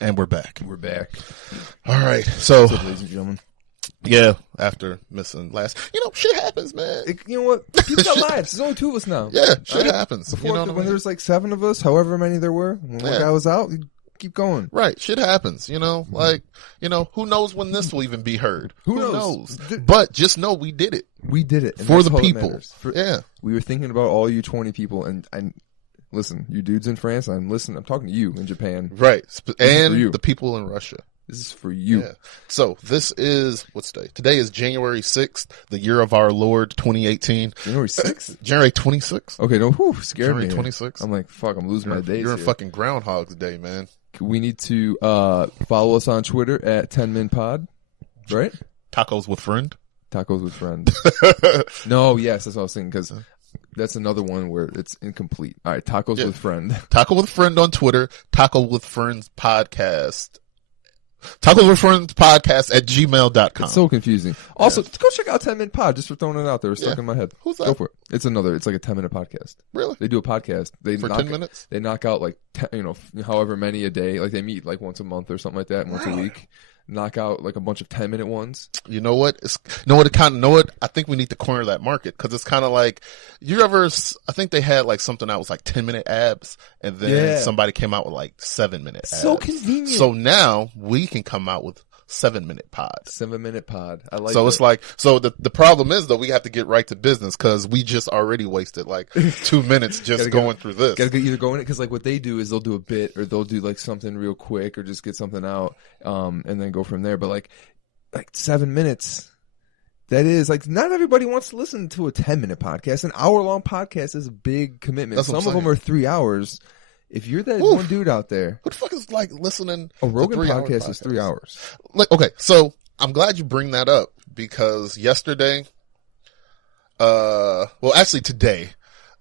And we're back. We're back. All right. So, What's up, ladies and gentlemen? yeah, after missing last, shit happens, man. You know what? People got lives. There's only 2 of us now. Yeah, shit happens. Before, You know what I when mean? there was like 7 of us, however many there were, when one guy was out, you keep going. Right. Shit happens, like, who knows when this will even be heard? Who knows? But just know we did it. We did it. For the people. Yeah. We were thinking about all you 20 people, and listen, you dudes in France, I'm talking to you in Japan. Right. And the people in Russia. This is for you. Yeah. So this is, what's today? Today is January 6th, the year of our Lord 2018. January 6th? January 26th. Okay, no, scared January me. 26th. I'm like, fuck, I'm losing my days. You're in here. fucking Groundhog's Day, man. We need to follow us on Twitter at 10minpod, right? Tacos with friend. Tacos with friend. No, yes, that's what I was thinking, because that's another one where it's incomplete. All right, tacos with friend. Taco with friend on Twitter. Taco with friends podcast. Taco with friends podcast at gmail.com. It's so confusing. Also, go check out 10 Minute Pod just for throwing it out there. It's stuck in my head. Who's that? Go for it. It's like a 10-minute podcast. Really? They do a podcast. For 10 minutes? They knock out like, however many a day. Like they meet like once a month or something like that, once a week. Knock out like a bunch of 10-minute ones. You know what? I think we need to corner that market, because it's kind of like, I think they had like something that was like 10-minute abs, and then somebody came out with like 7-minute abs. So convenient. So now we can come out with 7-minute pod. 7-minute pod. I like. So that. it's like, the problem is though, we have to get right to business, because we just already wasted like 2 minutes just going through this. Gotta either go in it, because like what they do is they'll do a bit, or they'll do like something real quick, or just get something out, and then go from there. But like 7 minutes. That is like, not everybody wants to listen to a 10-minute podcast. An hour-long podcast is a big commitment. Some of them are 3 hours. If you're that one dude out there, who the fuck is like listening? A Rogan podcast is 3 hours. Like, okay, so I'm glad you bring that up, because yesterday, actually today,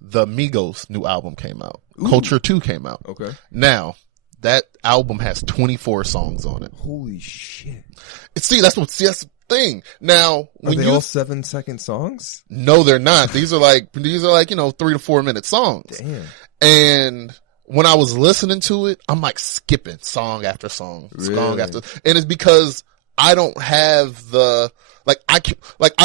the Migos new album came out. Ooh. Culture 2 came out. Okay. Now, that album has 24 songs on it. Holy shit. See, that's the thing. Now, when are they all 7-second songs? No, they're not. These are like 3 to 4 minute songs. Damn. And when I was listening to it, I'm like skipping song after song, song after, and it's because I don't have the I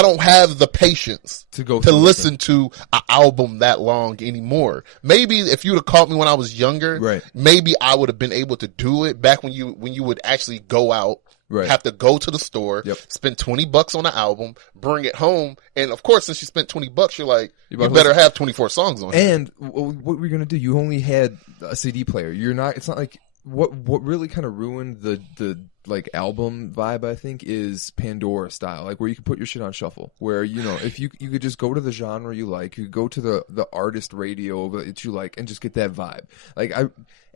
don't have the patience to listen to an album that long anymore. Maybe if you'd have caught me when I was younger, maybe I would have been able to do it back when you would actually go out. Right. Have to go to the store, spend $20 on an album, bring it home, and of course, since you spent $20, you're like, you better have 24 songs on it. And what were you gonna do? You only had a CD player. It's not like what really kind of ruined the like album vibe, I think, is Pandora style, like where you can put your shit on shuffle. Where if you could just go to the genre you like, you could go to the artist radio that you like, and just get that vibe. Like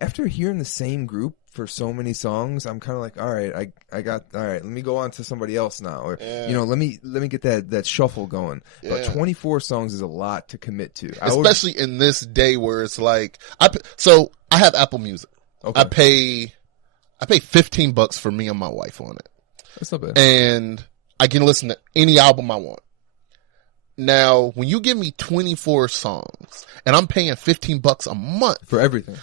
after hearing the same group for so many songs, I'm kind of like, all right, let me go on to somebody else now, or let me get that shuffle going. Yeah. But 24 songs is a lot to commit to, especially in this day where it's like, I have Apple Music. Okay. I pay $15 for me and my wife on it. That's not bad. And I can listen to any album I want. Now, when you give me 24 songs and I'm paying $15 a month for everything,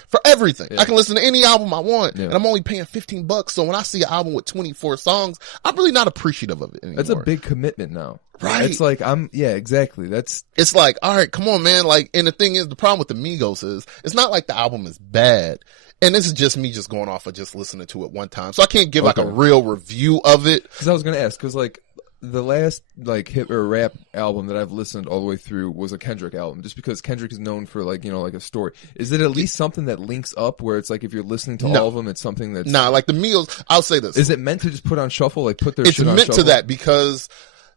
yeah. I can listen to any album I want, and I'm only paying $15. So when I see an album with 24 songs, I'm really not appreciative of it anymore. That's a big commitment now, right? It's like exactly. It's like, all right, come on, man. Like, and the thing is, the problem with the Migos is it's not like the album is bad. And this is just me just going off of just listening to it one time. So I can't give like a real review of it. Because I was going to ask, because like the last like hip or rap album that I've listened all the way through was a Kendrick album, just because Kendrick is known for like, like a story. Is it at least something that links up where it's like if you're listening to all of them, it's something that's... Nah, like the Migos, I'll say this. Is it meant to just put on shuffle, like put their shit on shuffle? It's meant to that, because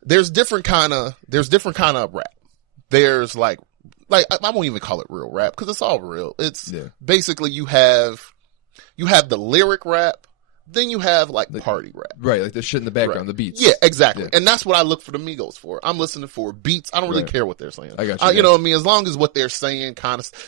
there's different kind of rap. There's like I won't even call it real rap, because it's all real. It's basically you have the lyric rap, then you have like party rap. Right, like the shit in the background, the beats. Yeah, exactly. Yeah. And that's what I look for the Migos for. I'm listening for beats. I don't really care what they're saying. I got you. You know what I mean? As long as what they're saying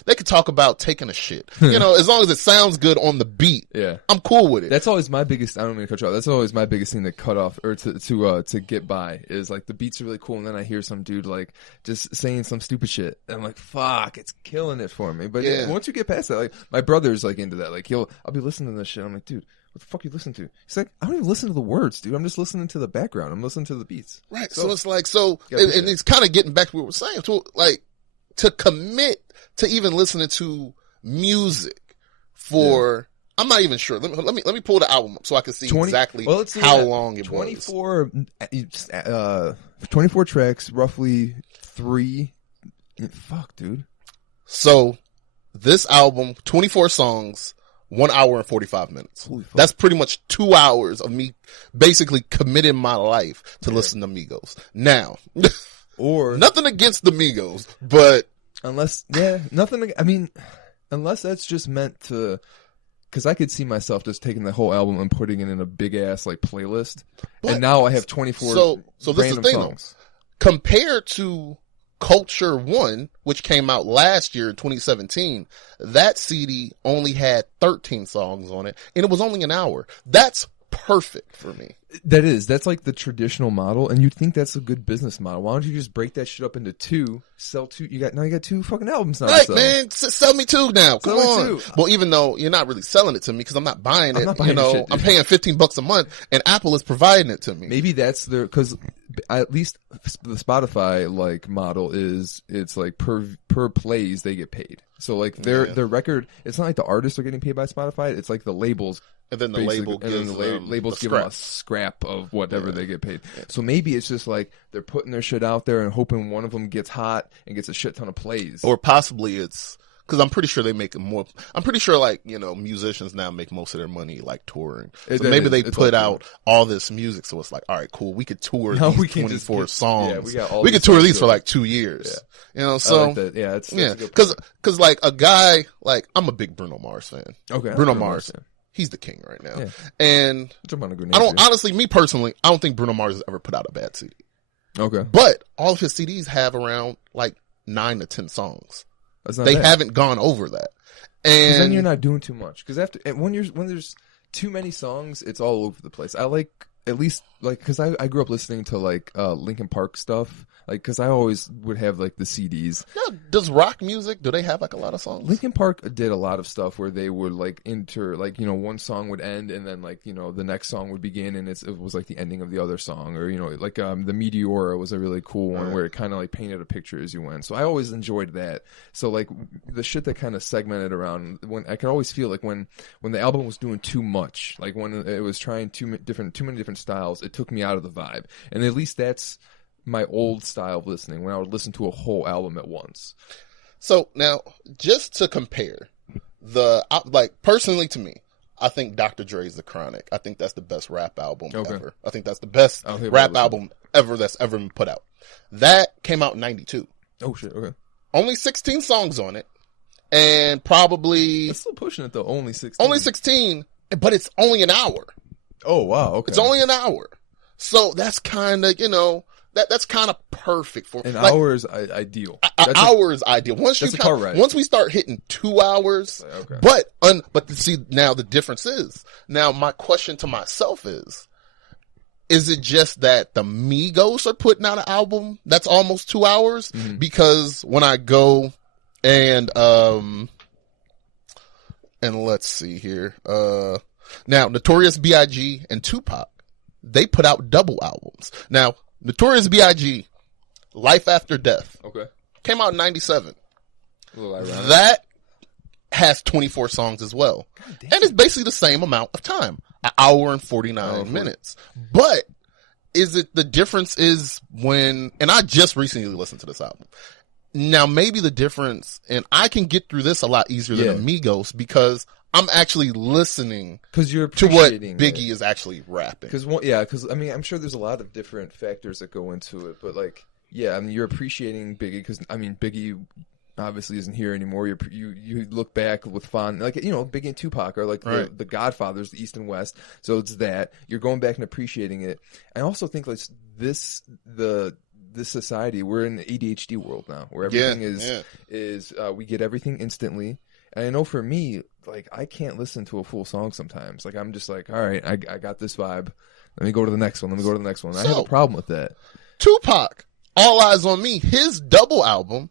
they could talk about taking a shit. As long as it sounds good on the beat. Yeah. I'm cool with it. That's always my biggest, I don't mean to cut you off, that's always my biggest thing to cut off, or to get by, is like the beats are really cool, and then I hear some dude like just saying some stupid shit. And I'm like, fuck, it's killing it for me. But once you get past that, like my brother's like into that. Like I'll be listening to this shit. I'm like, dude, what the fuck you listen to? He's like, I don't even listen to the words, dude. I'm just listening to the background. I'm listening to the beats. Right. So it's like, and it's kind of getting back to what we were saying, to commit to even listening to music for, I'm not even sure. Let me pull the album up so I can see exactly how long it was. 24 tracks, roughly 3. Fuck, dude. So this album, 24 songs, 1 hour and 45 minutes. That's pretty much 2 hours of me basically committing my life to listen to Migos. Now, or nothing against the Migos, but unless that's just meant to, because I could see myself just taking the whole album and putting it in a big ass like playlist, and now I have 24 so this is the thing, songs. Though, compared to Culture 1, which came out last year in 2017, that CD only had 13 songs on it, and it was only an hour. That's perfect for me. That's like the traditional model, and you'd think that's a good business model. Why don't you just break that shit up into 2, sell 2? You got 2 fucking albums now. Right, man. Sell me 2 now. Come on. Well, even though you're not really selling it to me because I'm not buying it. I'm paying $15 a month, and Apple is providing it to me. Maybe that's because at least the Spotify like model is it's like per plays they get paid. So like their record, it's not like the artists are getting paid by Spotify. It's like the labels. And then the label gives labels give them a scrap of whatever they get paid. So maybe it's just like they're putting their shit out there and hoping one of them gets hot and gets a shit ton of plays. Or possibly it's because I'm pretty sure they make more. I'm pretty sure like musicians now make most of their money like touring. So maybe they put out all this music, so it's like, all right, cool, we could tour these 24 songs. We could tour these for like 2 years. So like that. Yeah, because like a guy like I'm a big Bruno Mars fan. Okay, Bruno Mars. He's the king right now. Yeah. And I don't, honestly, me personally, I don't think Bruno Mars has ever put out a bad CD. Okay. But all of his CDs have around like 9 to 10 songs. They haven't gone over that. And then you're not doing too much. Because when there's too many songs, it's all over the place. I like, at least, like, because I grew up listening to like Linkin Park stuff. Like, because I always would have like the CDs. Yeah, does rock music, do they have like a lot of songs? Linkin Park did a lot of stuff where they would like one song would end and then like, the next song would begin and it was like the ending of the other song. Or, like the Meteora was a really cool one where it kind of like painted a picture as you went. So I always enjoyed that. So like the shit that kind of segmented around, when I could always feel like when the album was doing too much, like when it was trying too many different styles, it took me out of the vibe. And at least that's my old style of listening, when I would listen to a whole album at once. So now, just to compare, personally to me, I think Dr. Dre's The Chronic. I think that's the best rap album ever. I think that's the best rap album ever that's ever been put out. That came out in 92. Oh shit, okay. Only 16 songs on it. And probably... That's still pushing it though, only 16. Only 16, but it's only an hour. Oh wow, okay. It's only an hour. So that's kind of, that's kind of perfect for an hour is ideal. An hour is ideal. Once we start hitting 2 hours, but see now the difference is now my question to myself is it just that the Migos are putting out an album that's almost 2 hours? Mm-hmm. Because when I go and let's see here, now Notorious B.I.G. and Tupac, they put out double albums. Now Notorious B.I.G., Life After Death. Okay. Came out in 97. That has 24 songs as well. And it's basically the same amount of time. An hour and 49 minutes. But the difference is when, and I just recently listened to this album. Now maybe the difference, and I can get through this a lot easier than Amigos because I'm actually listening to what Biggie is actually rapping. Because I mean, I'm sure there's a lot of different factors that go into it, but like, I mean, you're appreciating Biggie because I mean, Biggie obviously isn't here anymore. You look back with fond, like Biggie and Tupac are like the Godfathers, the East and West. So it's that you're going back and appreciating it. I also think like this society, we're in the ADHD world now, where everything is we get everything instantly. And I know for me, like, I can't listen to a full song sometimes. Like, I'm just like, all right, I got this vibe. Let me go to the next one. I have a problem with that. Tupac, All Eyes on Me, his double album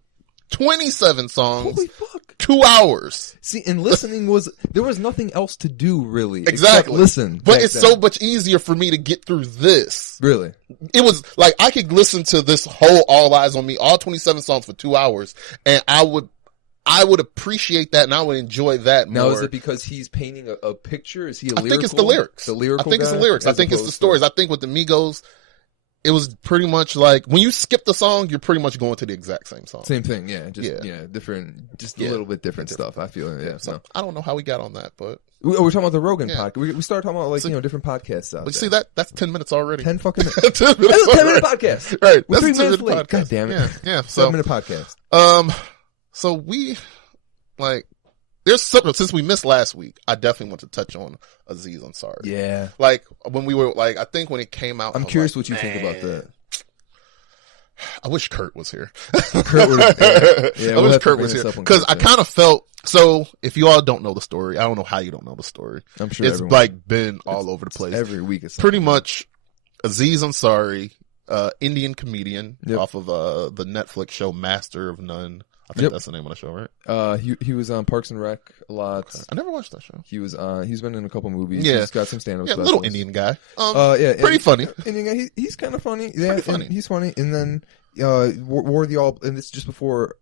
27 songs. Holy fuck. 2 hours. See, and listening there was nothing else to do, really. Exactly. Listen. But it's so much easier for me to get through this. Really? It was like, I could listen to this whole All Eyes on Me, all 27 songs for 2 hours, and I would appreciate that, and I would enjoy that more. Now, is it because he's painting a picture? Is he I think it's the lyrics. The lyrical I think it's the guy, lyrics. I think it's the stories. I think with the Migos, it was pretty much like, when you skip the song, you're pretty much going to the exact same song. Same thing, yeah. Different, just a little bit different stuff, I feel. Yeah, so I don't know how we got on that, but... We're talking about the Rogan podcast. We started talking about, different podcasts out there. See, that's 10 minutes already. 10 fucking minutes. 10 minutes. That's a 10-minute podcast. Right. We're That's 3 a 10-minute minutes late. podcast. God damn it. Yeah. So, 7-minute podcast. So we, there's something, since we missed last week, I definitely want to touch on Aziz Ansari. Yeah. When we were, I think when it came out. I'm curious what you think about that. I wish Kurt was here. Kurt would, I wish Kurt was here. Because I kind of felt, so if you all don't know the story, I don't know how you don't know the story. I'm sure it's been all over the place. Every week it's pretty much Aziz Ansari, Indian comedian off of the Netflix show Master of None. I think that's the name of the show, right? He was on Parks and Rec a lot. Okay. I never watched that show. He's been in a couple movies. Yeah. He's got some stand-up specials. Little Indian guy. Pretty funny. Indian guy. He's kind of funny. Yeah, pretty funny. He's funny. And then, and this just before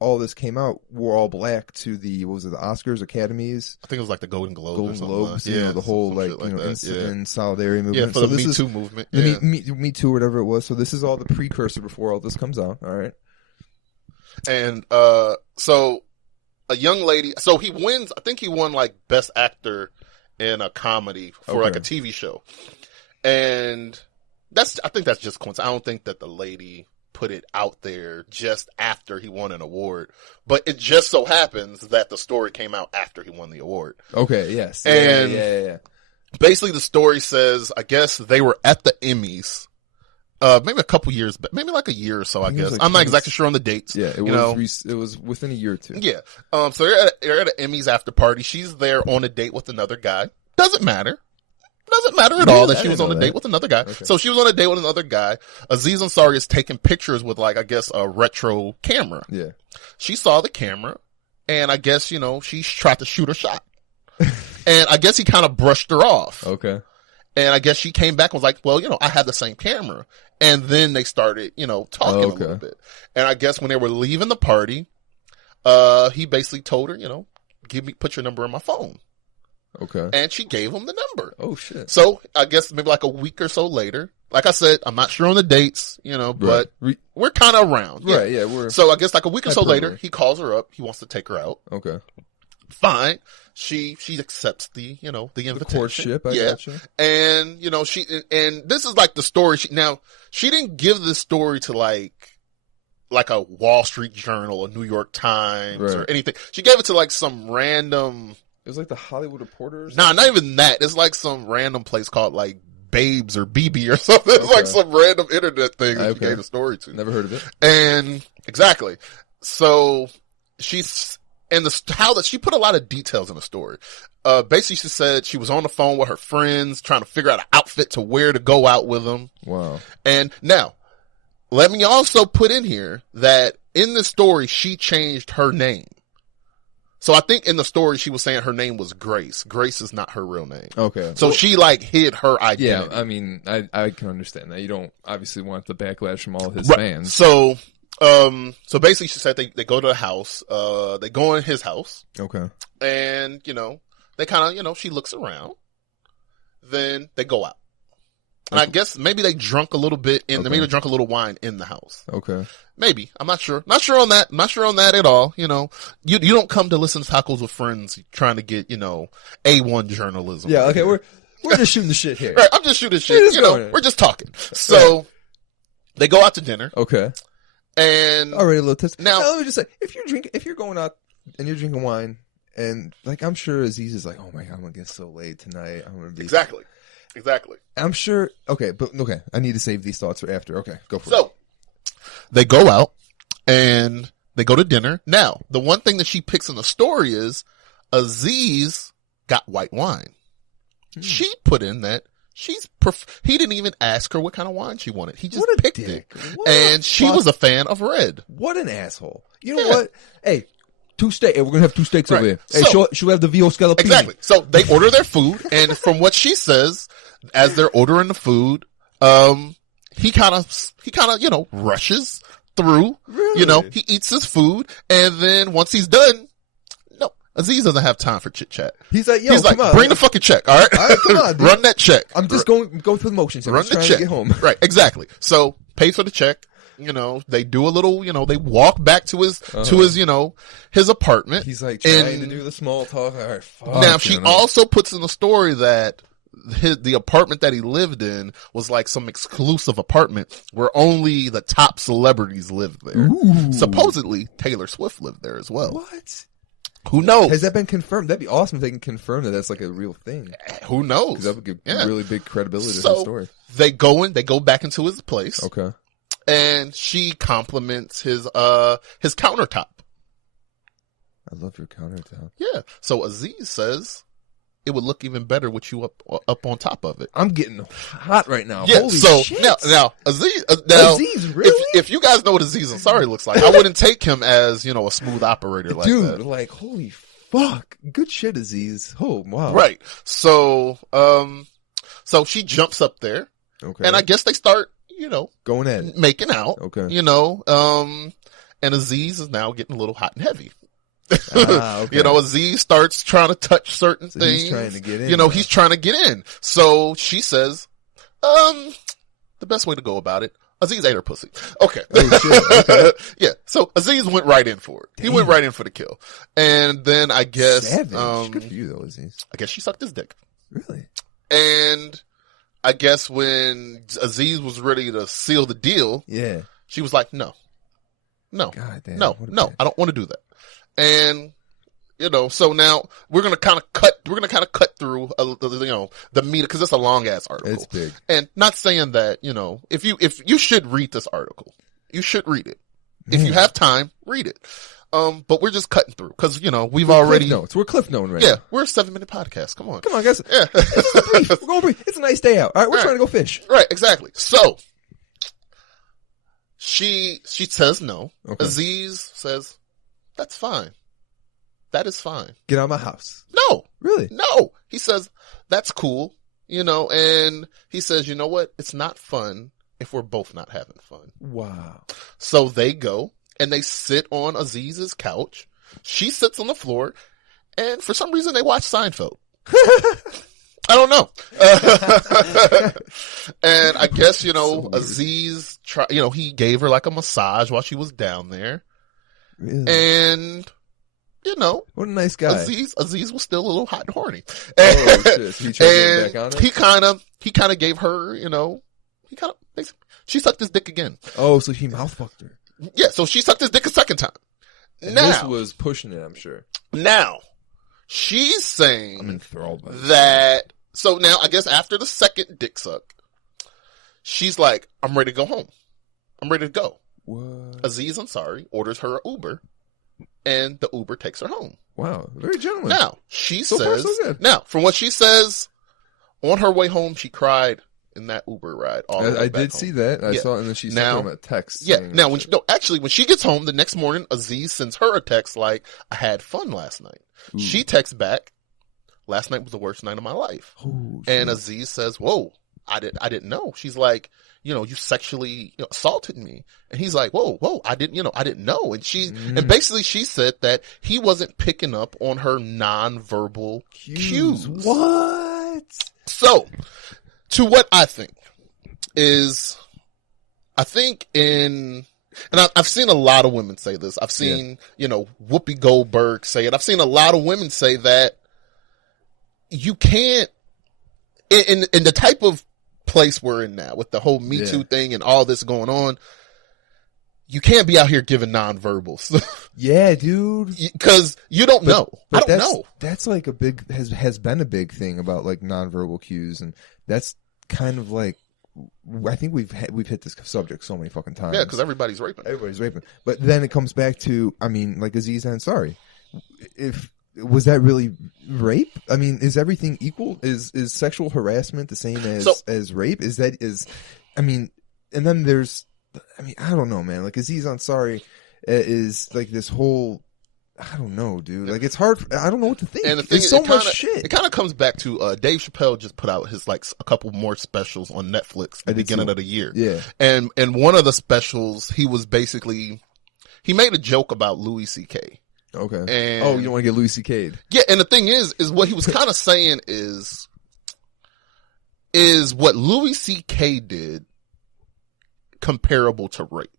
all this came out, wore all black to the Oscars, Academies? I think it was like the Golden Globes. Golden Globes, the whole in solidarity movement. Yeah, for the Me Too movement. Yeah. Me Too, whatever it was. So this is all the precursor before all this comes out. All right. And so a young lady, so he wins, I think he won Best Actor in a comedy for a TV show. And I think that's just coincidence. I don't think that the lady put it out there just after he won an award, but it just so happens that the story came out after he won the award. Okay, yes. And yeah. Basically the story says, I guess they were at the Emmys. Maybe a couple years, but maybe a year or so, I guess. I'm not exactly sure on the dates. Yeah, it was within a year or two. Yeah. So they're at an Emmys after party. She's there on a date with another guy. Doesn't matter at all that she was on a date with another guy. Okay. So she was on a date with another guy. Aziz Ansari is taking pictures with I guess a retro camera. Yeah. She saw the camera and I guess, she tried to shoot her shot. And I guess he kind of brushed her off. Okay. And I guess she came back and was like, well, I have the same camera. And then they started, talking a little bit. And I guess when they were leaving the party, he basically told her, put your number in my phone. Okay. And she gave him the number. Oh, shit. So I guess maybe a week or so later, like I said, I'm not sure on the dates, but we're kind of around. Yeah. Right, yeah. So I guess a week or so later, he calls her up. He wants to take her out. Okay. Fine. She accepts the invitation. The courtship, I gotcha. And, and this is the story. She didn't give this story to like a Wall Street Journal, a New York Times or anything. She gave it to some random. It was the Hollywood Reporters. Nah, not even that. It's some random place called Babes or BB or something. It's some random internet thing that she gave the story to. Never heard of it. And exactly. So she's. And she put a lot of details in the story. Basically, she said she was on the phone with her friends trying to figure out an outfit to wear to go out with them. Wow. And now, let me also put in here that in the story, she changed her name. So I think in the story, she was saying her name was Grace. Grace is not her real name. Okay. So she hid her identity. Yeah, I mean, I can understand that. You don't obviously want the backlash from all his fans. So basically she said they go to the house, they go in his house. Okay. And, they kind of, she looks around. Then they go out. And I guess maybe they drunk a little bit maybe they drunk a little wine in the house. Okay. Maybe. I'm not sure. Not sure on that. Not sure on that at all. You don't come to listen to Tacos with Friends trying to get, A1 journalism. Yeah, okay, we're just shooting the shit here. Right, I'm just shooting shit. We're just talking. So they go out to dinner. Okay. And already a little test. Now, let me just say, if you're going out and you're drinking wine, and I'm sure Aziz is oh my God, I'm gonna get so laid tonight. I'm gonna be exactly. I'm sure. Okay, I need to save these thoughts for after. Okay, go for it. So they go out and they go to dinner. Now, the one thing that she picks in the story is Aziz got white wine. She put in that he didn't even ask her what kind of wine she wanted. He just What a picked dick. it. What And she was a fan of red. What an asshole. You know what? Hey, 2 steaks. Hey, we're going to have 2 steaks over here. Hey, So- she'll have the veal scallopini. Exactly. So they order their food, and from what she says, as they're ordering the food, he kind of, rushes through. Really? He eats his food, and then once he's done, no, Aziz doesn't have time for chit chat. He's like, yo, He's like, come on. bring the fucking check, all right? All right, come on, dude. Run that check. I'm just going through the motions. I'm Run just the trying check. to get home. Right, exactly. So pays for the check. They do a little, they walk back to his, his apartment. He's like trying to do the small talk. All right, fuck. Now, she also puts in the story that the apartment that he lived in was like some exclusive apartment where only the top celebrities lived there. Ooh. Supposedly, Taylor Swift lived there as well. What? Who knows? Has that been confirmed? That'd be awesome if they can confirm that that's like a real thing. Who knows? Because that would give really big credibility to the So story. they go back into his place. Okay. And she compliments his countertop. I love your countertop. Yeah. So Aziz says it would look even better with you up on top of it. I'm getting hot right now. Yeah. Holy so shit. now Aziz, Aziz, really? if you guys know what Aziz Ansari looks like, I wouldn't take him as a smooth operator like Dude, that. like holy fuck, good shit, Aziz. Oh wow. Right. So so she jumps up there, Okay. and I guess they start going at it. making out. Okay. And Aziz is now getting a little hot and heavy. Okay. Aziz starts trying to touch certain So things. he's trying to get in. He's trying to get in. So she says, the best way to go about it, Aziz ate her pussy. Okay. Oh, shit. Okay. Yeah. So Aziz went right in for it. Damn. He went right in for the kill. And then I guess, Savage. Good for you though, Aziz. I guess she sucked his dick. Really? And I guess when Aziz was ready to seal the deal, Yeah. she was like, no, God damn. no, what a bitch. I don't want to do that. And, so now we're going to kind of cut through, the meat, because it's a long ass article. It's big. And not saying that, if you should read this article, you should read it. If you have time, read it. But we're just cutting through because, we've already. Cliff notes. We're cliff noting right Yeah, now. we're a 7-minute podcast. Come on. Come on, guys. Yeah. We're going brief. It's a nice day out. All right, we're Right. trying to go fish. Right, exactly. So she says no. Okay. Aziz says, that's fine. That is fine. Get out of my house. No. Really? No. He says, that's cool. And he says, you know what? It's not fun if we're both not having fun. Wow. So they go and they sit on Aziz's couch. She sits on the floor, and for some reason they watch Seinfeld. I don't know. And I guess, So Aziz he gave her like a massage while she was down there. Really? And, What a nice guy. Aziz was still a little hot and horny. Oh, shit. So he tried to get And back on it? he kind of gave her, she sucked his dick again. Oh, so he mouth fucked her. Yeah, so she sucked his dick a second time. And Now, this was pushing it, I'm sure. now, she's I'm saying enthralled by this. that, so now I guess after the second dick suck, she's like, I'm ready to go home. I'm ready to go. What? Aziz Ansari orders her an Uber, and the Uber takes her home. Wow. Very gentleman. Now, she So far, says, so good. now, from what she says, on her way home, she cried in that Uber ride. All the way I back did home. see that. I Yeah. saw it, and then she Now- sent him a text. Yeah. saying Now, that when shit. when she gets home the next morning, Aziz sends her a text like, I had fun last night. Ooh. She texts back, last night was the worst night of my life. Oh, And shit. Aziz says, whoa, I didn't know. She's like, you sexually assaulted me. And he's like, whoa, I didn't know. And and basically she said that he wasn't picking up on her nonverbal cues. What? So, to what I think is, and I've seen a lot of women say this. I've seen, Whoopi Goldberg say it. I've seen a lot of women say that you can't, in the type of place we're in now with the whole Me Too thing and all this going on, you can't be out here giving nonverbals. Yeah, dude. Because you don't know. I don't that's, know. That's like a big has been a big thing about like nonverbal cues, and that's kind of like I think we've hit this subject so many fucking times. Yeah, because everybody's raping. Everybody's raping. But then it comes back to, I mean, like Aziz Ansari. If was that really rape? I mean, is everything equal? Is sexual harassment the same as rape? I mean, and then there's, I mean, I don't know, man. Like Aziz Ansari is like this whole, I don't know, dude. Like it's hard. I don't know what to think. And the thing There's is, so much shit. It kind of comes back to Dave Chappelle just put out his like a couple more specials on Netflix at the beginning of the year. Yeah. And one of the specials, he made a joke about Louis C.K. Okay. And, you don't want to get Louis C.K.'d. Yeah, and the thing is what he was kind of saying is what Louis C.K. did comparable to rape.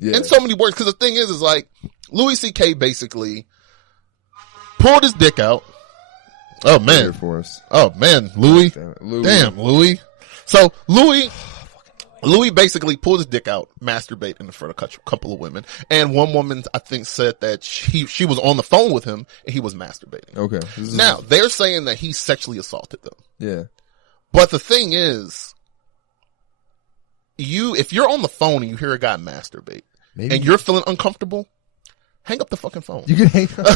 Yeah. In so many words, because the thing is like Louis C.K. basically pulled his dick out. Oh man, Air Force. Oh man, Louis. Damn, Louis. So Louis basically pulled his dick out, masturbating in front of a couple of women, and one woman I think said that she was on the phone with him and he was masturbating. Okay. Now they're saying that he sexually assaulted them. Yeah. But the thing is, if you're on the phone and you hear a guy masturbate and you're feeling uncomfortable, hang up the fucking phone. You can hang up.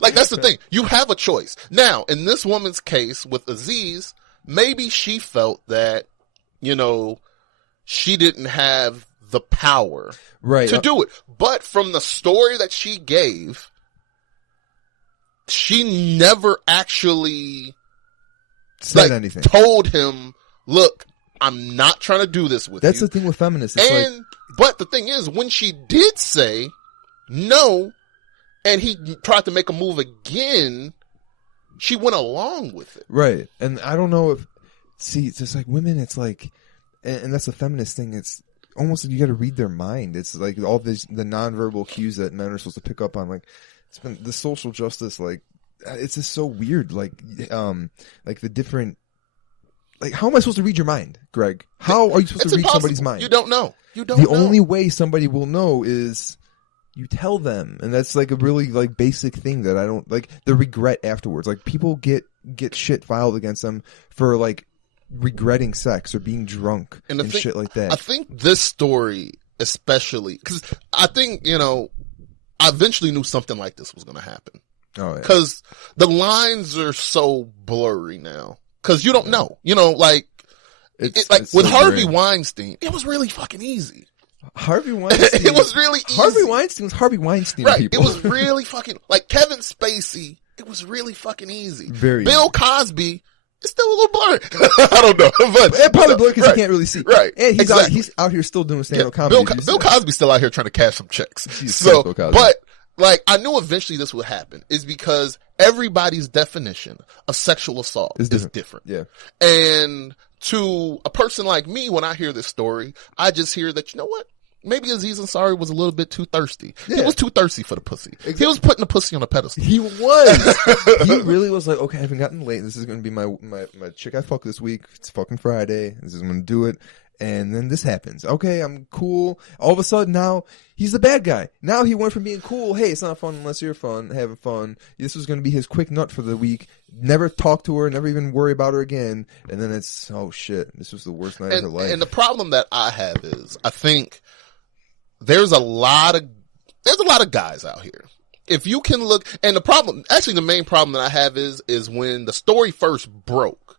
Like, that's the thing. You have a choice. Now, in this woman's case with Aziz, maybe she felt that, she didn't have the power to do it. But from the story that she gave, she never actually said anything. Told him, look, I'm not trying to do this with you. That's the thing with feminists. But the thing is, when she did say no, and he tried to make a move again, she went along with it. Right. And I don't know it's just like women, it's like, and that's the feminist thing. It's almost like you got to read their mind. It's like all the nonverbal cues that men are supposed to pick up on. Like it's been the social justice, like it's just so weird. Like the different, like, how am I supposed to read your mind, Greg? How are you supposed to read somebody's mind? You don't know. The only way somebody will know is you tell them. And that's like a really like basic thing that I don't like, the regret afterwards. Like people get shit filed against them for like regretting sex or being drunk and shit like that. I think this story especially, because I think, I eventually knew something like this was going to happen. Oh, yeah. Because the lines are so blurry now. Because you don't know, it's with Harvey Weinstein, it was really fucking easy. Harvey Weinstein, it was really easy. Harvey Weinstein was Harvey Weinstein. Right, people. It was really fucking like Kevin Spacey. It was really fucking easy. Very Bill Cosby. It's still a little blurry. I don't know, but it probably blurry because you can't really see. Right, and he's out here still doing stand-up comedy. Bill Cosby's still out here trying to cash some checks. But like I knew eventually this would happen, is because everybody's definition of sexual assault is different. Yeah. And to a person like me, when I hear this story, I just hear that, you know what? Maybe Aziz Ansari was a little bit too thirsty. Yeah. He was too thirsty for the pussy. Exactly. He was putting the pussy on a pedestal. He was. He really was like, okay, I haven't gotten late. This is going to be my chick I fuck this week. It's fucking Friday. This is going to do it. And then this happens. Okay, I'm cool. All of a sudden now he's the bad guy. Now he went from being cool. Hey, it's not fun unless you're having fun. This was going to be his quick nut for the week. Never talk to her. Never even worry about her again. And then it's, oh shit, this was the worst night of her life. And the problem that I have is, I think there's a lot of guys out here. If you can look, and the main problem that I have is when the story first broke,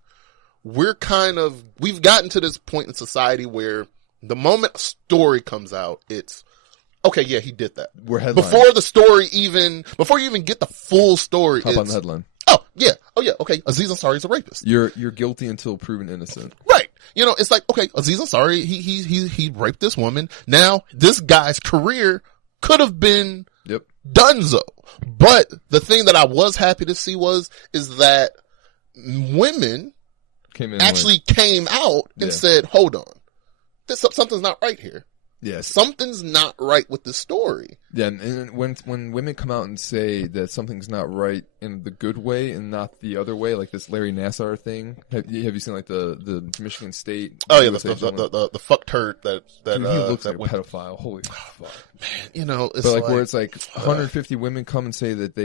we've gotten to this point in society where the moment a story comes out, it's, okay, yeah, he did that. We're headline. Before you even get the full story, hop on the headline. Oh yeah, okay, Aziz Ansari is a rapist. You're guilty until proven innocent. Right. It's like, okay, Aziz Ansari, he raped this woman. Now, this guy's career could have been donezo. But the thing that I was happy to see is that women actually came out and said, hold on, something's not right here. Yes. Something's not right with this story. Yeah, and when women come out and say that something's not right in the good way and not the other way, like this Larry Nassar thing. Have you seen like the Michigan State? Oh yeah, the fuck turd that Dude, he looks like a pedophile. Holy fuck, man! It's but like where it's like 150 women come and say that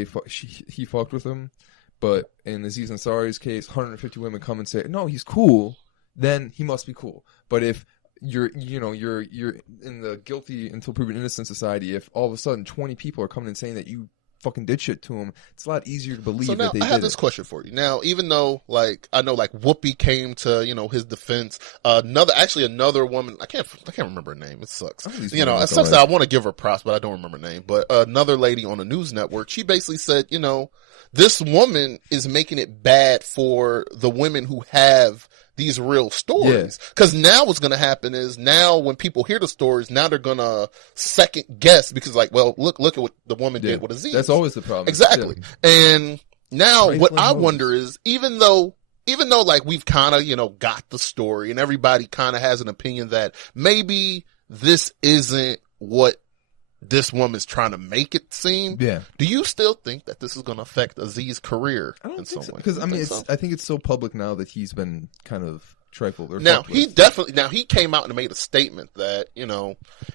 he fucked with them, but in Aziz Ansari's case, 150 women come and say no, he's cool. Then he must be cool. But if you're in the guilty until proven innocent society, if all of a sudden 20 people are coming and saying that you fucking did shit to him, it's a lot easier to believe so now that they I have did this it. question for you. Now, even though like I know like Whoopi came to his defense, another woman, I can't remember her name. It sucks. It sucks that I want to give her props, but I don't remember her name. But another lady on a news network, she basically said, this woman is making it bad for the women who have these real stories. Because now what's going to happen is now when people hear the stories, now they're going to second guess because like, well, look at what the woman did with Aziz. That's always the problem. Exactly. Yeah. And now what I wonder is, even though like we've kind of, got the story and everybody kind of has an opinion that maybe this isn't what this woman's trying to make it seem. Yeah. Do you still think that this is going to affect Aziz's career in some way? Because I think it's so public now that he's been kind of trifled. He came out and made a statement that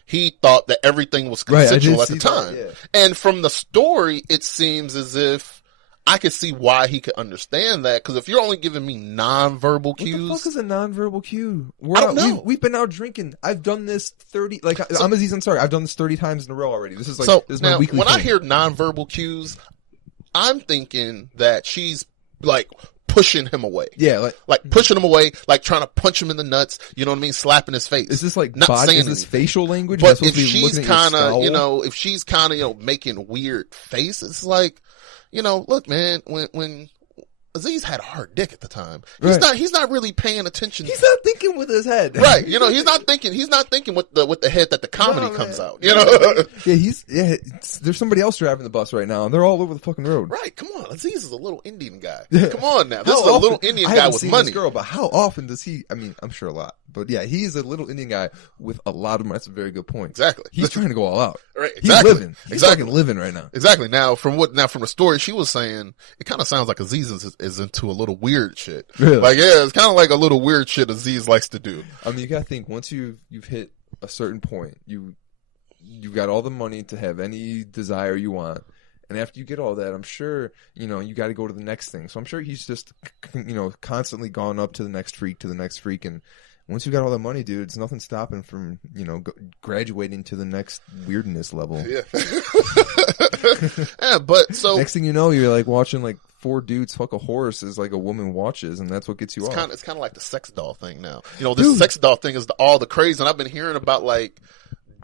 he thought that everything was consensual at the time. And from the story, it seems as if I could see why he could understand that, because if you're only giving me nonverbal cues... What the fuck is a nonverbal cue? I don't know. We've been out drinking. I've done this 30... I'm Aziz Ansari. I've done this 30 times in a row already. This is my weekly when thing. I hear nonverbal cues, I'm thinking that she's, like, pushing him away. Yeah, like pushing him away, like trying to punch him in the nuts, you know what I mean? Slapping his face. Is this like not saying is this anything. Facial language? But if she's kind of, making weird faces, like... look, man, when Aziz had a hard dick at the time, he's not really paying attention. He's not thinking with his head. Right. He's not thinking with the head that the comedy comes out. There's somebody else driving the bus right now and they're all over the fucking road. Right. Come on. Aziz is a little Indian guy. Come on now. This is a little Indian guy with money. This girl, but how often does he, I'm sure a lot. But yeah, he's a little Indian guy with a lot of money. That's a very good point. Exactly. He's trying to go all out. Right. Exactly. He's living. He's fucking living right now. Exactly. Now from the story she was saying, it kind of sounds like Aziz is into a little weird shit. Really? Like, yeah, it's kind of like a little weird shit Aziz likes to do. You gotta think, once you've hit a certain point, you've got all the money to have any desire you want. And after you get all that, I'm sure, you got to go to the next thing. So I'm sure he's just, constantly gone up to the next freak. And once you got all that money, dude, it's nothing stopping from, graduating to the next weirdness level. Yeah. Yeah, but so. Next thing you know, you're like watching like 4 dudes fuck a horse as like a woman watches, and that's what gets you off. It's kind of like the sex doll thing now. This sex doll thing is all the craze. And I've been hearing about like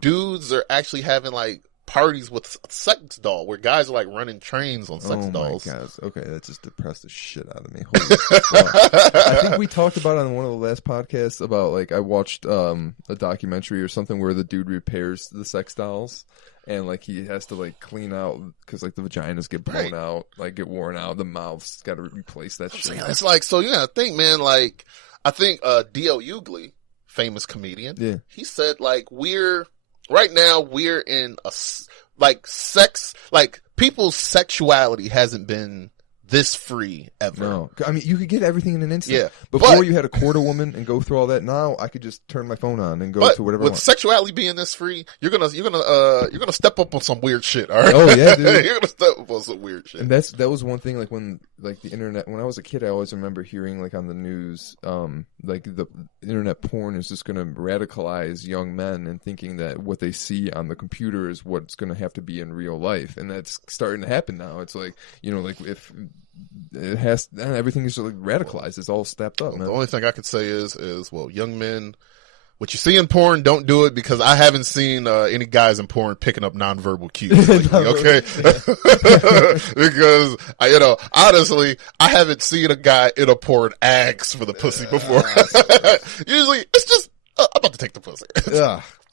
dudes are actually having like parties with a sex doll where guys are like running trains on sex dolls. Oh my God. Okay, that just depressed the shit out of me. Holy fuck. I think we talked about on one of the last podcasts about like I watched a documentary or something where the dude repairs the sex dolls and like he has to like clean out because like the vaginas get blown out, like get worn out, the mouth's got to replace that shit. It's like, so you gotta think, man, like I think D.L. Hughley, famous comedian, he said like right now we're in a sex, like people's sexuality hasn't been this free ever. No, you could get everything in an instant. Yeah, before you had to court a woman and go through all that. Now I could just turn my phone on and go to whatever. With sexuality being this free, you're gonna step up on some weird shit. All right. Oh yeah, dude. You're gonna step up on some weird shit. And that was one thing. Like when the internet. When I was a kid, I always remember hearing like on the news, like the internet porn is just gonna radicalize young men and thinking that what they see on the computer is what's gonna have to be in real life, and that's starting to happen now. It's like like if it has everything is like radicalized. It's all stepped up. Man. The only thing I could say is young men, what you see in porn, don't do it, because I haven't seen any guys in porn picking up nonverbal cues lately, okay? Because honestly, I haven't seen a guy in a porn ask for the pussy before. Usually, it's just I'm about to take the pussy.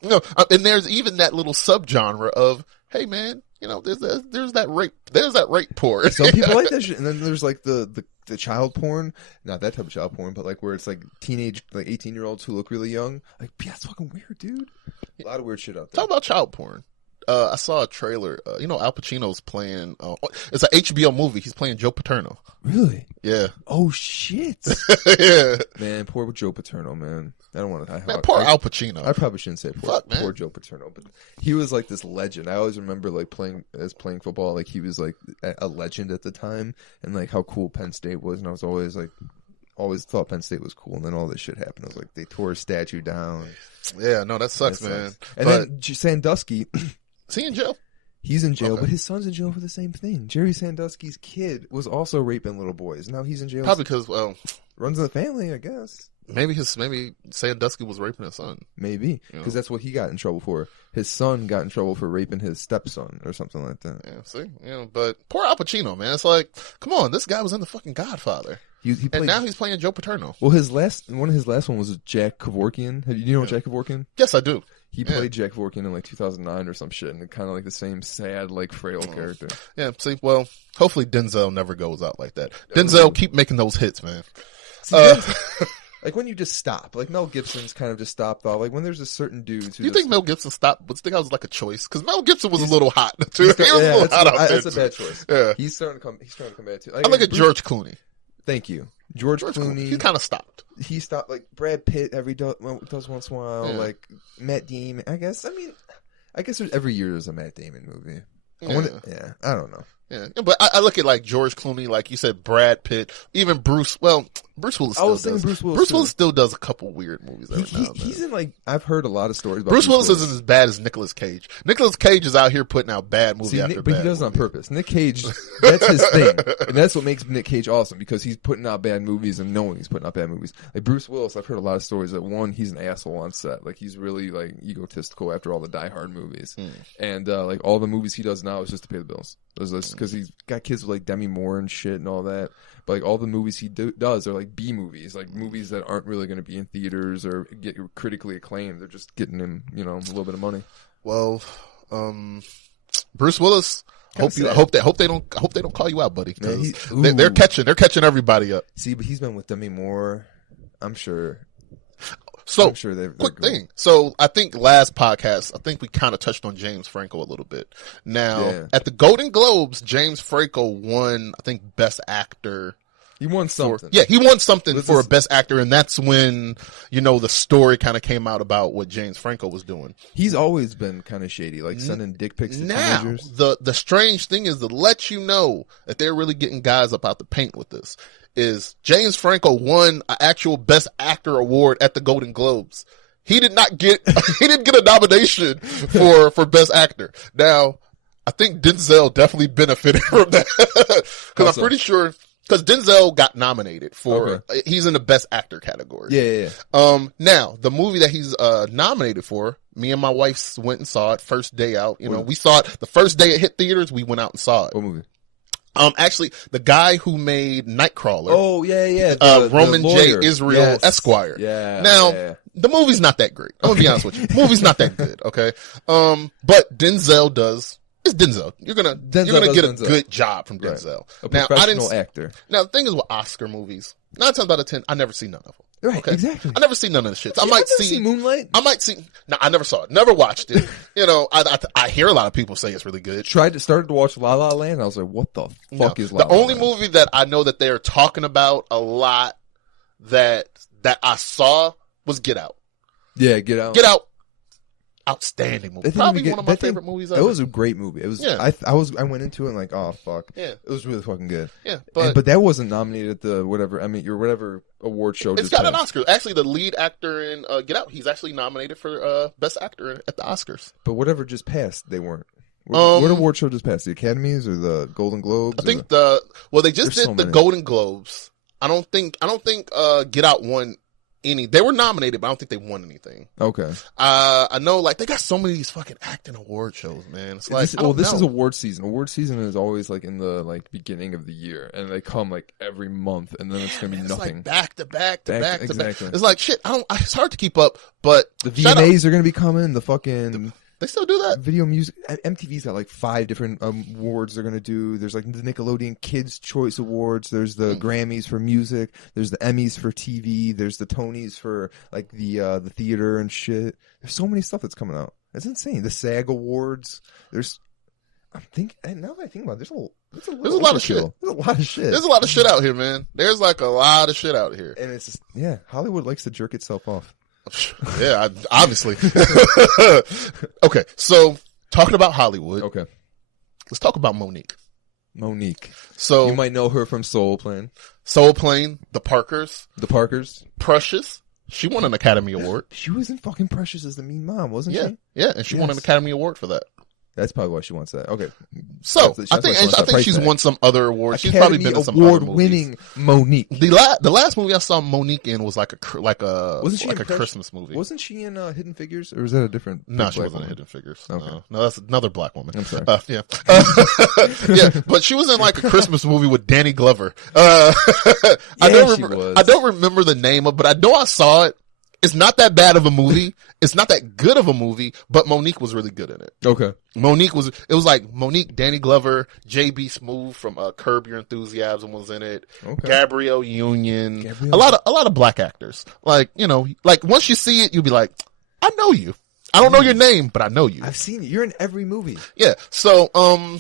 And there's even that little subgenre of, hey man, there's that rape porn. Some people like that shit, and then there's like the child porn, not that type of child porn, but like where it's like teenage, like 18-year-olds who look really young. Like, yeah, it's fucking weird, dude. A lot of weird shit out there. Talk about child porn. I saw a trailer. Al Pacino's playing. It's an HBO movie. He's playing Joe Paterno. Really? Yeah. Oh shit. Yeah. Man, poor Joe Paterno, man. I don't want to. Man, poor Al Pacino. I probably shouldn't say poor Joe Paterno, but he was like this legend. I always remember like playing football. Like he was like a legend at the time, and like how cool Penn State was. And I was always thought Penn State was cool, and then all this shit happened. I was like, they tore his statue down. Yeah, no, that sucks, man. And then Sandusky. Is he in jail? He's in jail, Okay. but his son's in jail for the same thing. Jerry Sandusky's kid was also raping little boys. Now he's in jail. Probably because, well, Runs in the family, I guess. maybe Sandusky was raping his son. Maybe. Because that's what he got in trouble for. His son got in trouble for raping his stepson or something like that. Yeah, see? But poor Al Pacino, man. It's like, come on, this guy was in the fucking Godfather. He played, and now he's playing Joe Paterno. Well, one of his last one was Jack Kevorkian. You know Jack Kevorkian? Yes, I do. He played Jack Kevorkian in like 2009 or some shit, and kind of like the same sad, like frail character. Yeah, see, well, hopefully Denzel never goes out like that. Denzel, keep making those hits, man. Like when you just stop, like Mel Gibson's kind of just stopped off. Like when there's a certain dudes who You think Mel Gibson stopped? But think that was like a choice because Mel Gibson was a little hot too. That's That's a bad choice. Yeah, he's starting to come back too. I look at George Clooney. Thank you, George Clooney. He kind of stopped. He stopped. Like Brad Pitt does once in a while. Yeah. Like Matt Damon. I guess every year there's a Matt Damon movie. I don't know. Yeah, but I look at like George Clooney, like you said, Brad Pitt, even Bruce. Well, Bruce Willis. Still does. Bruce Willis. Bruce Willis still does a couple weird movies every now and then. He's in like I've heard a lot of stories about Bruce Willis isn't as bad as Nicolas Cage. Nicolas Cage is out here putting out bad movie after bad. But he does it on purpose. Nick Cage, that's his thing, and that's what makes Nick Cage awesome because he's putting out bad movies and knowing he's putting out bad movies. Like Bruce Willis, I've heard a lot of stories that one, he's an asshole on set. Like he's really like egotistical after all the Die Hard movies, and like all the movies he does now is just to pay the bills. Because he's got kids with like Demi Moore and shit and all that. But like all the movies he does are like B movies, like movies that aren't really going to be in theaters or get critically acclaimed. They're just getting him, a little bit of money. Well, Bruce Willis. Hope they don't call you out, buddy. They're catching everybody up. See, but he's been with Demi Moore. I'm sure. So, I'm sure quick thing. So, I think last podcast, I think we kind of touched on James Franco a little bit. Now, at the Golden Globes, James Franco won, I think, Best Actor. He won something. He won something for a Best Actor, and that's when, the story kind of came out about what James Franco was doing. He's always been kind of shady, like sending dick pics to teenagers. The strange thing is to let you know that they're really getting guys up out the paint with this. Is James Franco won an actual Best Actor award at the Golden Globes. He didn't get a nomination for Best Actor. Now, I think Denzel definitely benefited from that. Because I'm pretty sure, because Denzel got nominated for, he's in the Best Actor category. Yeah. Now, the movie that he's nominated for, me and my wife went and saw it first day out. We saw it the first day it hit theaters, we went out and saw it. What movie? Actually, the guy who made Nightcrawler. Oh, yeah. Roman the J. Israel Esquire. Yeah. Now, the movie's not that great. I'm gonna be honest with you. The movie's not that good, okay? But Denzel it's Denzel. You're gonna get a good job from Denzel. Right. A professional actor. Now, the thing is with Oscar movies, 9 times out of 10, I never see none of them. Right, exactly. I never see none of the shit. I might see Moonlight. No, I never saw it. Never watched it. I hear a lot of people say it's really good. Started to watch La La Land. I was like, what the fuck is La La Land? The only movie that I know that they're talking about a lot that I saw was Get Out. Yeah, Get Out. Get Out. Outstanding movie. Probably one of my favorite movies ever. It was a great movie. It was. Yeah. I went into it and like, oh fuck. Yeah. It was really fucking good. Yeah. But that wasn't nominated at the whatever. I mean, your whatever award show. It's got an Oscar. Actually, the lead actor in Get Out, he's actually nominated for Best Actor at the Oscars. But whatever just passed, they weren't. What award show just passed? The Academies or the Golden Globes? I think they just did the Golden Globes. I don't think Get Out won any. They were nominated, but I don't think they won anything. Okay. I know, like, they got so many of these fucking acting award shows, man. It's like, this is award season. Award season is always like in the beginning of the year, and they come like every month, and then it's gonna be nothing. It's like back to back to back to back. Exactly. It's like shit. It's hard to keep up, but the VMAs are gonna be coming. The fucking. They still do that? Video music. MTV's got like 5 different awards they're going to do. There's like the Nickelodeon Kids Choice Awards. There's the Grammys for music. There's the Emmys for TV. There's the Tonys for like the theater and shit. There's so many stuff that's coming out. It's insane. The SAG Awards. Now that I think about it, there's a lot of shit. There's a lot of shit. There's a lot of shit out here, man. There's like a lot of shit out here. And it's just, Hollywood likes to jerk itself off. Yeah, obviously. Okay, so talking about Hollywood. Okay, let's talk about Monique. So you might know her from Soul Plane. The Parkers. Precious. She won an Academy Award. She was in fucking Precious as the mean mom, wasn't she? Yeah, and she won an Academy Award for that. That's probably why she wants that. Okay. So That's I think she's won some other awards. She's probably been in some award-winning Monique. The last movie I saw Monique in was like a Christmas movie. Wasn't she in Hidden Figures, or was that a different? No, she wasn't in Hidden Figures. Okay. No, that's another black woman. I'm sorry. Yeah, yeah, but she was in like a Christmas movie with Danny Glover. I don't remember the name of, but I know I saw it. It's not that bad of a movie. It's not that good of a movie, but Monique was really good in it. Okay. It was like Monique, Danny Glover, J.B. Smoove from Curb Your Enthusiasm was in it. Okay. Gabrielle Union. A lot of black actors. Like, like once you see it, you'll be like, I know you. I don't know your name, but I know you. I've seen you. You're in every movie. Yeah. So other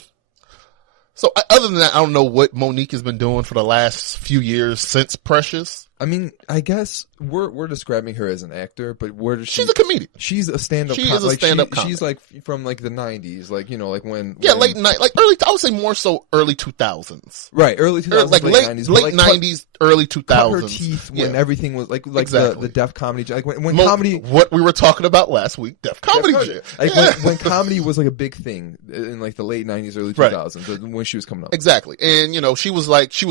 than that, I don't know what Monique has been doing for the last few years since Precious. I mean, I guess we're describing her as an actor, but she's a comedian. She's a stand-up. She is a stand-up comic. She's like from like the 90s, like like when late night, like early. I would say more so early 2000s. Right, early 2000s, like late 90s, late 90s, early 2000s. Cut her teeth when everything was like exactly. the deaf comedy, like when comedy. What we were talking about last week, deaf comedy. Like when comedy was like a big thing in like the late 90s, early 2000s, when she was coming up. Exactly, and she was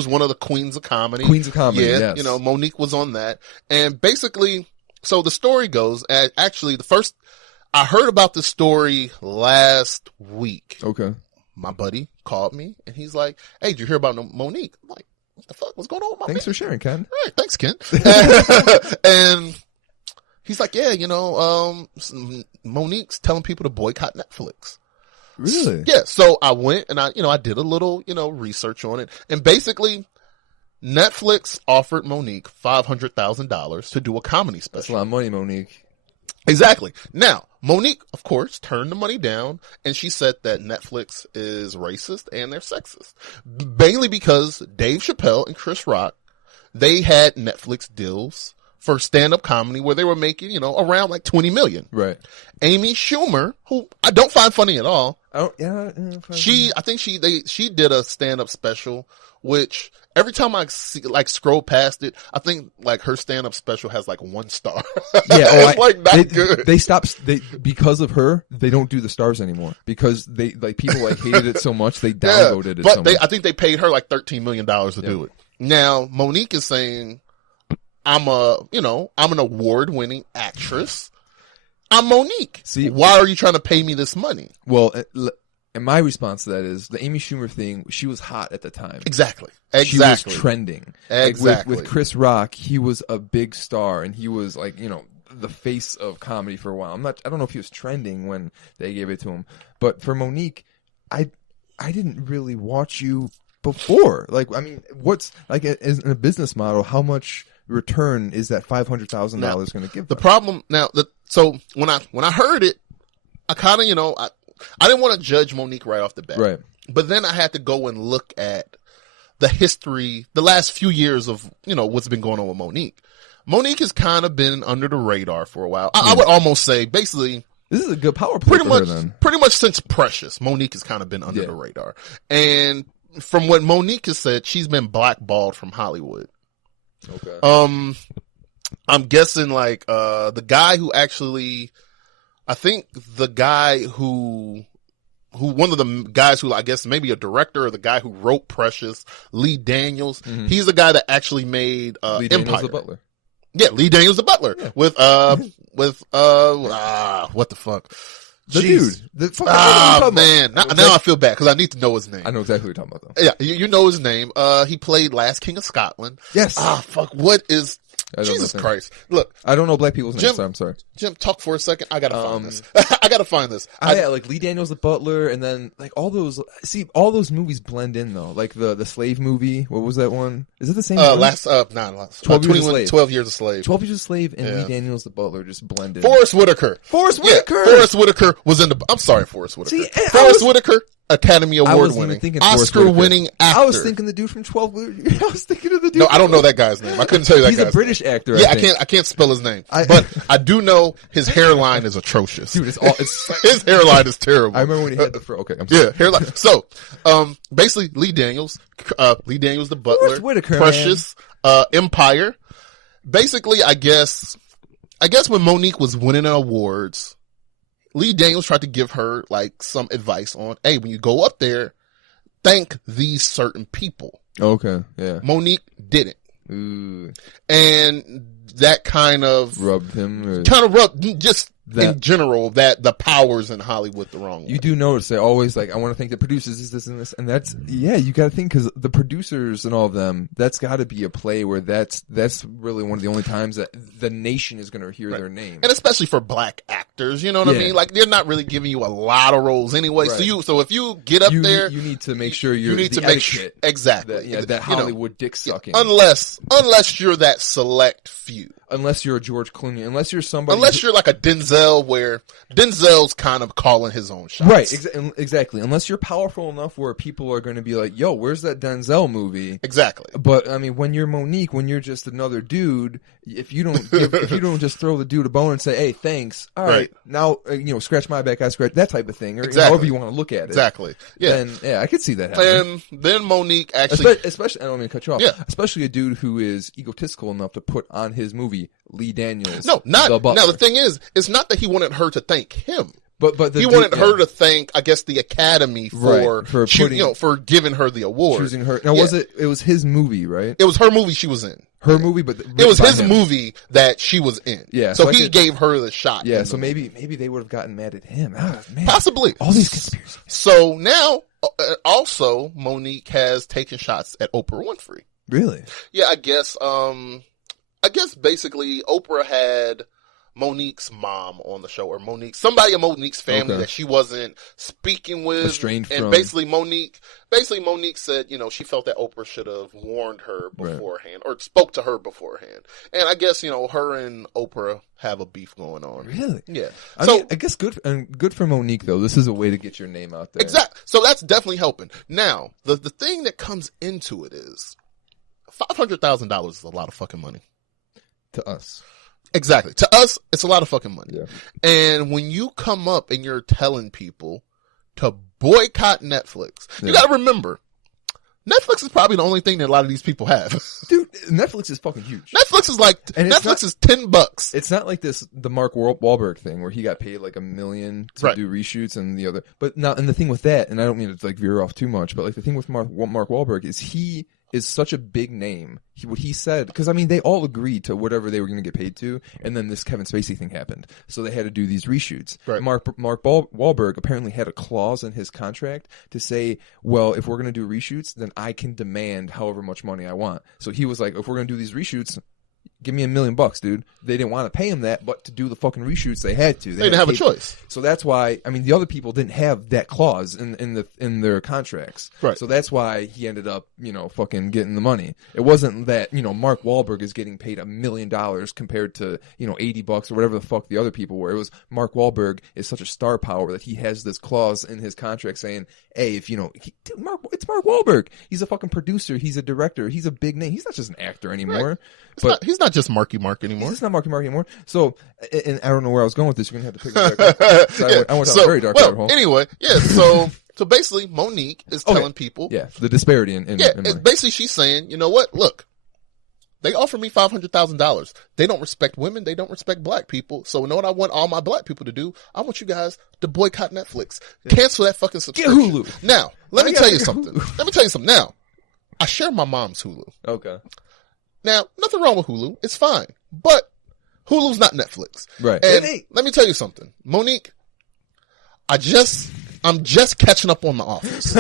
one of the queens of comedy. Queens of comedy. Yeah, yes. Monique was on that, and basically, so the story goes. Actually, I heard about the story last week. Okay. My buddy called me and he's like, "Hey, did you hear about Monique?" I'm like, "What the fuck? What's going on with my Thanks for sharing, Ken." All right, thanks, Ken. And he's like, "Yeah, Monique's telling people to boycott Netflix." Really? Yeah. So I went and I did a little, research on it, and basically, Netflix offered Monique $500,000 to do a comedy special. That's a lot of money, Monique. Exactly. Now, Monique, of course, turned the money down, and she said that Netflix is racist and they're sexist. Mainly because Dave Chappelle and Chris Rock, they had Netflix deals for stand-up comedy where they were making, around like $20 million. Right. Amy Schumer, who I don't find funny at all. She did a stand-up special, which every time I see, scroll past it, I think her stand-up special has 1 star. Yeah, it's not good. They stopped. Because of her, they don't do the stars anymore because people hated it so much they downvoted it. But so much. I think they paid her $13 million to do it. Now Monique is saying, I'm an award-winning actress. I'm Monique. See, why are you trying to pay me this money? Well, and my response to that is the Amy Schumer thing. She was hot at the time. Exactly. She was trending. Exactly. With Chris Rock, he was a big star, and he was the face of comedy for a while. I don't know if he was trending when they gave it to him, but for Monique, I didn't really watch you before. What's as in a business model? How much return is that $500,000 going to give them? The problem now, so when I heard it, I kind of I didn't want to judge Monique right off the bat, right? But then I had to go and look at the history, the last few years of what's been going on with Monique. Monique has kind of been under the radar for a while. I would almost say, basically, this is a good power play for her then. Pretty much since Precious, Monique has kind of been under the radar. And from what Monique has said, she's been blackballed from Hollywood. Okay. I'm guessing the guy who actually, I think the guy who one of the guys who I guess maybe a director or the guy who wrote Precious, Lee Daniels, he's the guy that actually made Lee Empire. Daniels the Butler. Yeah, Lee Daniels the Butler with what the fuck? The Jeez. dude. Man. Now I feel bad because I need to know his name. I know exactly what you're talking about, though. Yeah, you know his name. He played Last King of Scotland. Yes. Fuck. What is... Jesus Christ. Look. I don't know black people's names, so I'm sorry. Jim, talk for a second. I gotta find this. I gotta find this. Lee Daniels the Butler, and then all those movies blend in though. Like the slave movie. What was that one? Is it the same one? 12 Years a Slave. 12 Years a Slave and Lee Daniels the Butler just blended. Forrest Whitaker. Forrest Whitaker was in the... I'm sorry, Forrest Whitaker. Forrest Whitaker, Academy Award winning, Oscar winning actor. I was thinking the dude from 12. I was thinking of the dude. No, I don't know that guy's name. I couldn't tell you that guy's name. He's a British actor. Yeah, I can't spell his name, but I do know his hairline is atrocious. Dude, his hairline is terrible. I remember when he had the fro. Okay, I'm sorry. Yeah, hairline. So, basically, Lee Daniels the Butler, Whitaker, Precious, Empire. Basically, I guess when Monique was winning awards, Lee Daniels tried to give her like some advice on, hey, when you go up there, thank these certain people. Okay, yeah. Monique didn't. Ooh. And that kind of rubbed him. Just in general, that the powers in Hollywood the wrong way. You do notice they always like, I want to thank the producers, this, and this. And that's, yeah, you got to think, because the producers and all of them, that's got to be a play where that's really one of the only times that the nation is going to hear their name. And especially for black actors, you know what I mean? Like, they're not really giving you a lot of roles anyway. Right. So if you get up there, you need to make sure you need to make sure exactly that Hollywood dick sucking. Unless you're that select few. Unless you're a George Clooney, unless you're somebody, unless you're like a Denzel, where Denzel's kind of calling his own shots, right? Exactly. Unless you're powerful enough where people are going to be like, "Yo, where's that Denzel movie?" Exactly. But I mean, when you're Monique, when you're just another dude, if you don't just throw the dude a bone and say, "Hey, thanks," all right. Now scratch my back, I scratch that type of thing, or however you want to look at it. Exactly. Yeah. Then I could see that happening. And then Monique actually, especially I don't mean to cut you off. Yeah. Especially a dude who is egotistical enough to put on his movie Lee Daniels. No, not now. The thing is, it's not that he wanted her to thank him. But he wanted her to thank, I guess, the Academy for giving her the award, choosing her. Now, it was his movie, right? It was her movie she was in. Her movie, but it was his movie that she was in. Yeah, so he gave her the shot. Yeah, so maybe they would have gotten mad at him. Oh, man. Possibly. All these conspiracies. So now, also, Monique has taken shots at Oprah Winfrey. Really? Yeah, I guess basically Oprah had Monique's mom on the show, or somebody in Monique's family that she wasn't speaking with, estranged and from. Basically Monique said, she felt that Oprah should have warned her beforehand, or spoke to her beforehand. And I guess, her and Oprah have a beef going on. Really? Yeah. I mean, I guess good for Monique though. This is a way to get your name out there. Exactly. So that's definitely helping. Now, the thing that comes into it is $500,000 is a lot of fucking money. To us. Exactly. To us, it's a lot of fucking money. Yeah. And when you come up and you're telling people to boycott Netflix, you gotta remember, Netflix is probably the only thing that a lot of these people have. Dude, Netflix is fucking huge. Netflix is $10. It's not like the Mark Wahlberg thing where he got paid like $1 million to do reshoots and the other. But now, and the thing with that, and I don't mean to like veer off too much, but like the thing with Mark Wahlberg is he is such a big name. What he said, because I mean, they all agreed to whatever they were going to get paid to, and then this Kevin Spacey thing happened, so they had to do these reshoots. Right. Mark Wahlberg apparently had a clause in his contract to say, well, if we're going to do reshoots, then I can demand however much money I want. So he was like, if we're going to do these reshoots, give me $1 million, dude. They didn't want to pay him that, but to do the fucking reshoots, they had to. They didn't have a choice. So that's why, I mean, the other people didn't have that clause in their contracts. Right. So that's why he ended up, fucking getting the money. It wasn't that, Mark Wahlberg is getting paid $1 million compared to, $80 or whatever the fuck the other people were. It was Mark Wahlberg is such a star power that he has this clause in his contract saying, hey, if dude, it's Mark Wahlberg. He's a fucking producer. He's a director. He's a big name. He's not just an actor anymore. Right. He's not just Marky Mark anymore. He's not Marky Mark anymore. So, and I don't know where I was going with this. You're going to have to pick it back up. So I went down a very dark rabbit hole. Anyway, yeah, so basically Monique is telling people. Yeah, the disparity in money. Basically she's saying, you know what? Look, they offer me $500,000. They don't respect women. They don't respect black people. So you know what I want all my black people to do? I want you guys to boycott Netflix. Yeah. Cancel that fucking subscription. Get Hulu. Now, let me tell you something. Now, I share my mom's Hulu. Okay. Now, nothing wrong with Hulu. It's fine. But Hulu's not Netflix. Right. And let me tell you something. Monique, I'm just catching up on The Office.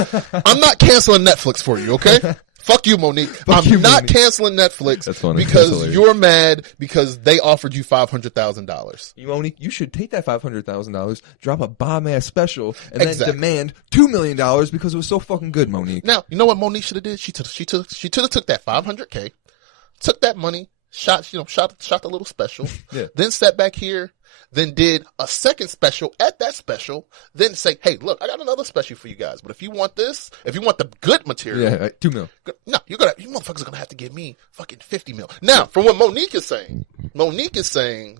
I'm not canceling Netflix for you, okay? Fuck you, Monique. I'm not canceling Netflix because you're mad because they offered you $500,000. Monique, you should take that $500,000, drop a bomb-ass special, and then demand $2 million because it was so fucking good, Monique. Now, you know what Monique should have did? She took that $500K, took that money, shot the little special, then sat back here, then did a second special at that special, then say, hey, look, I got another special for you guys. But if you want this, if you want the good material, $2 million. No, you motherfuckers are gonna have to give me fucking $50 million. Now, from what Monique is saying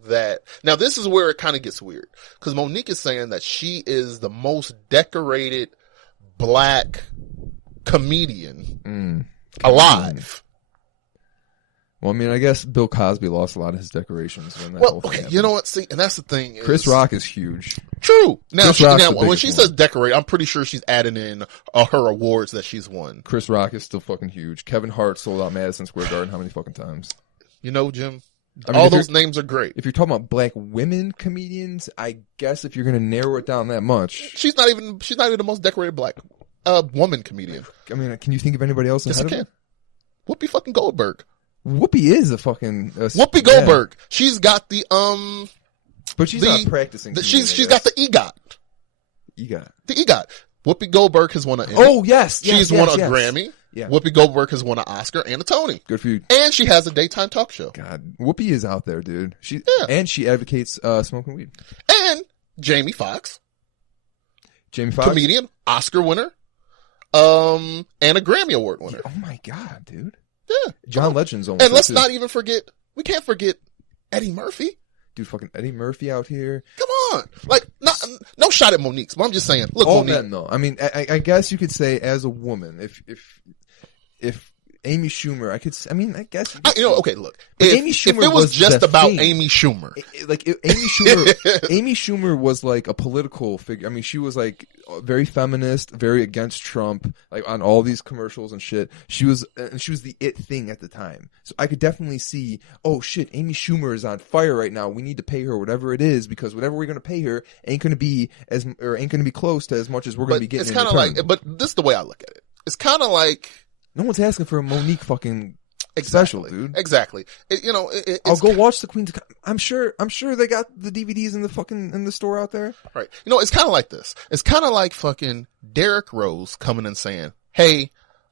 that, now this is where it kind of gets weird. Because Monique is saying that she is the most decorated black comedian alive. Well, I mean, I guess Bill Cosby lost a lot of his decorations when that Well, whole thing okay, happened. you know what? See, and that's the thing. Is, Chris Rock is huge. True. Now, Chris Rock's the when biggest she one. says decorate, I'm pretty sure she's adding in her awards that she's won. Chris Rock is still fucking huge. Kevin Hart sold out Madison Square Garden how many fucking times? You know, Jim, I mean, all those names are great. If you're talking about black women comedians, I guess if you're going to narrow it down that much. She's not even the most decorated black woman comedian. I mean, can you think of anybody else Yes, ahead I of can. her? Whoopi fucking Goldberg. Whoopi is a fucking... Whoopi Goldberg. She's got the, But she's not practicing. She's got the EGOT. EGOT. The EGOT. Whoopi Goldberg has won an Emmy. Oh, yes. She's won a Grammy. Yeah. Whoopi Goldberg has won an Oscar and a Tony. Good for you. And she has a daytime talk show. God, Whoopi is out there, dude. And she advocates smoking weed. And Jamie Foxx. Jamie Foxx? Comedian, Oscar winner, and a Grammy Award winner. Oh my God, dude. Yeah. John Legend's almost. And let's not even forget, we can't forget Eddie Murphy. Dude, fucking Eddie Murphy out here. Come on. Like, no shot at Monique, but I'm just saying, look, All Monique. men, though. I mean, I guess you could say as a woman, if Amy Schumer, I guess. Okay, look. Amy Schumer if it was just about thing. Amy Schumer. Amy Schumer was like a political figure. I mean, she was like very feminist, very against Trump, like on all these commercials and shit. She was the it thing at the time. So I could definitely see, oh shit, Amy Schumer is on fire right now. We need to pay her whatever it is, because whatever we're going to pay her ain't going to be close to as much as we're going to be getting. It's kind of like, but this is the way I look at it. It's kind of like, no one's asking for a Monique fucking special, dude. Exactly. I'll go watch the Queen's. I'm sure they got the DVDs in the store out there. Right. It's kind of like this. It's kind of like fucking Derrick Rose coming and saying, "Hey,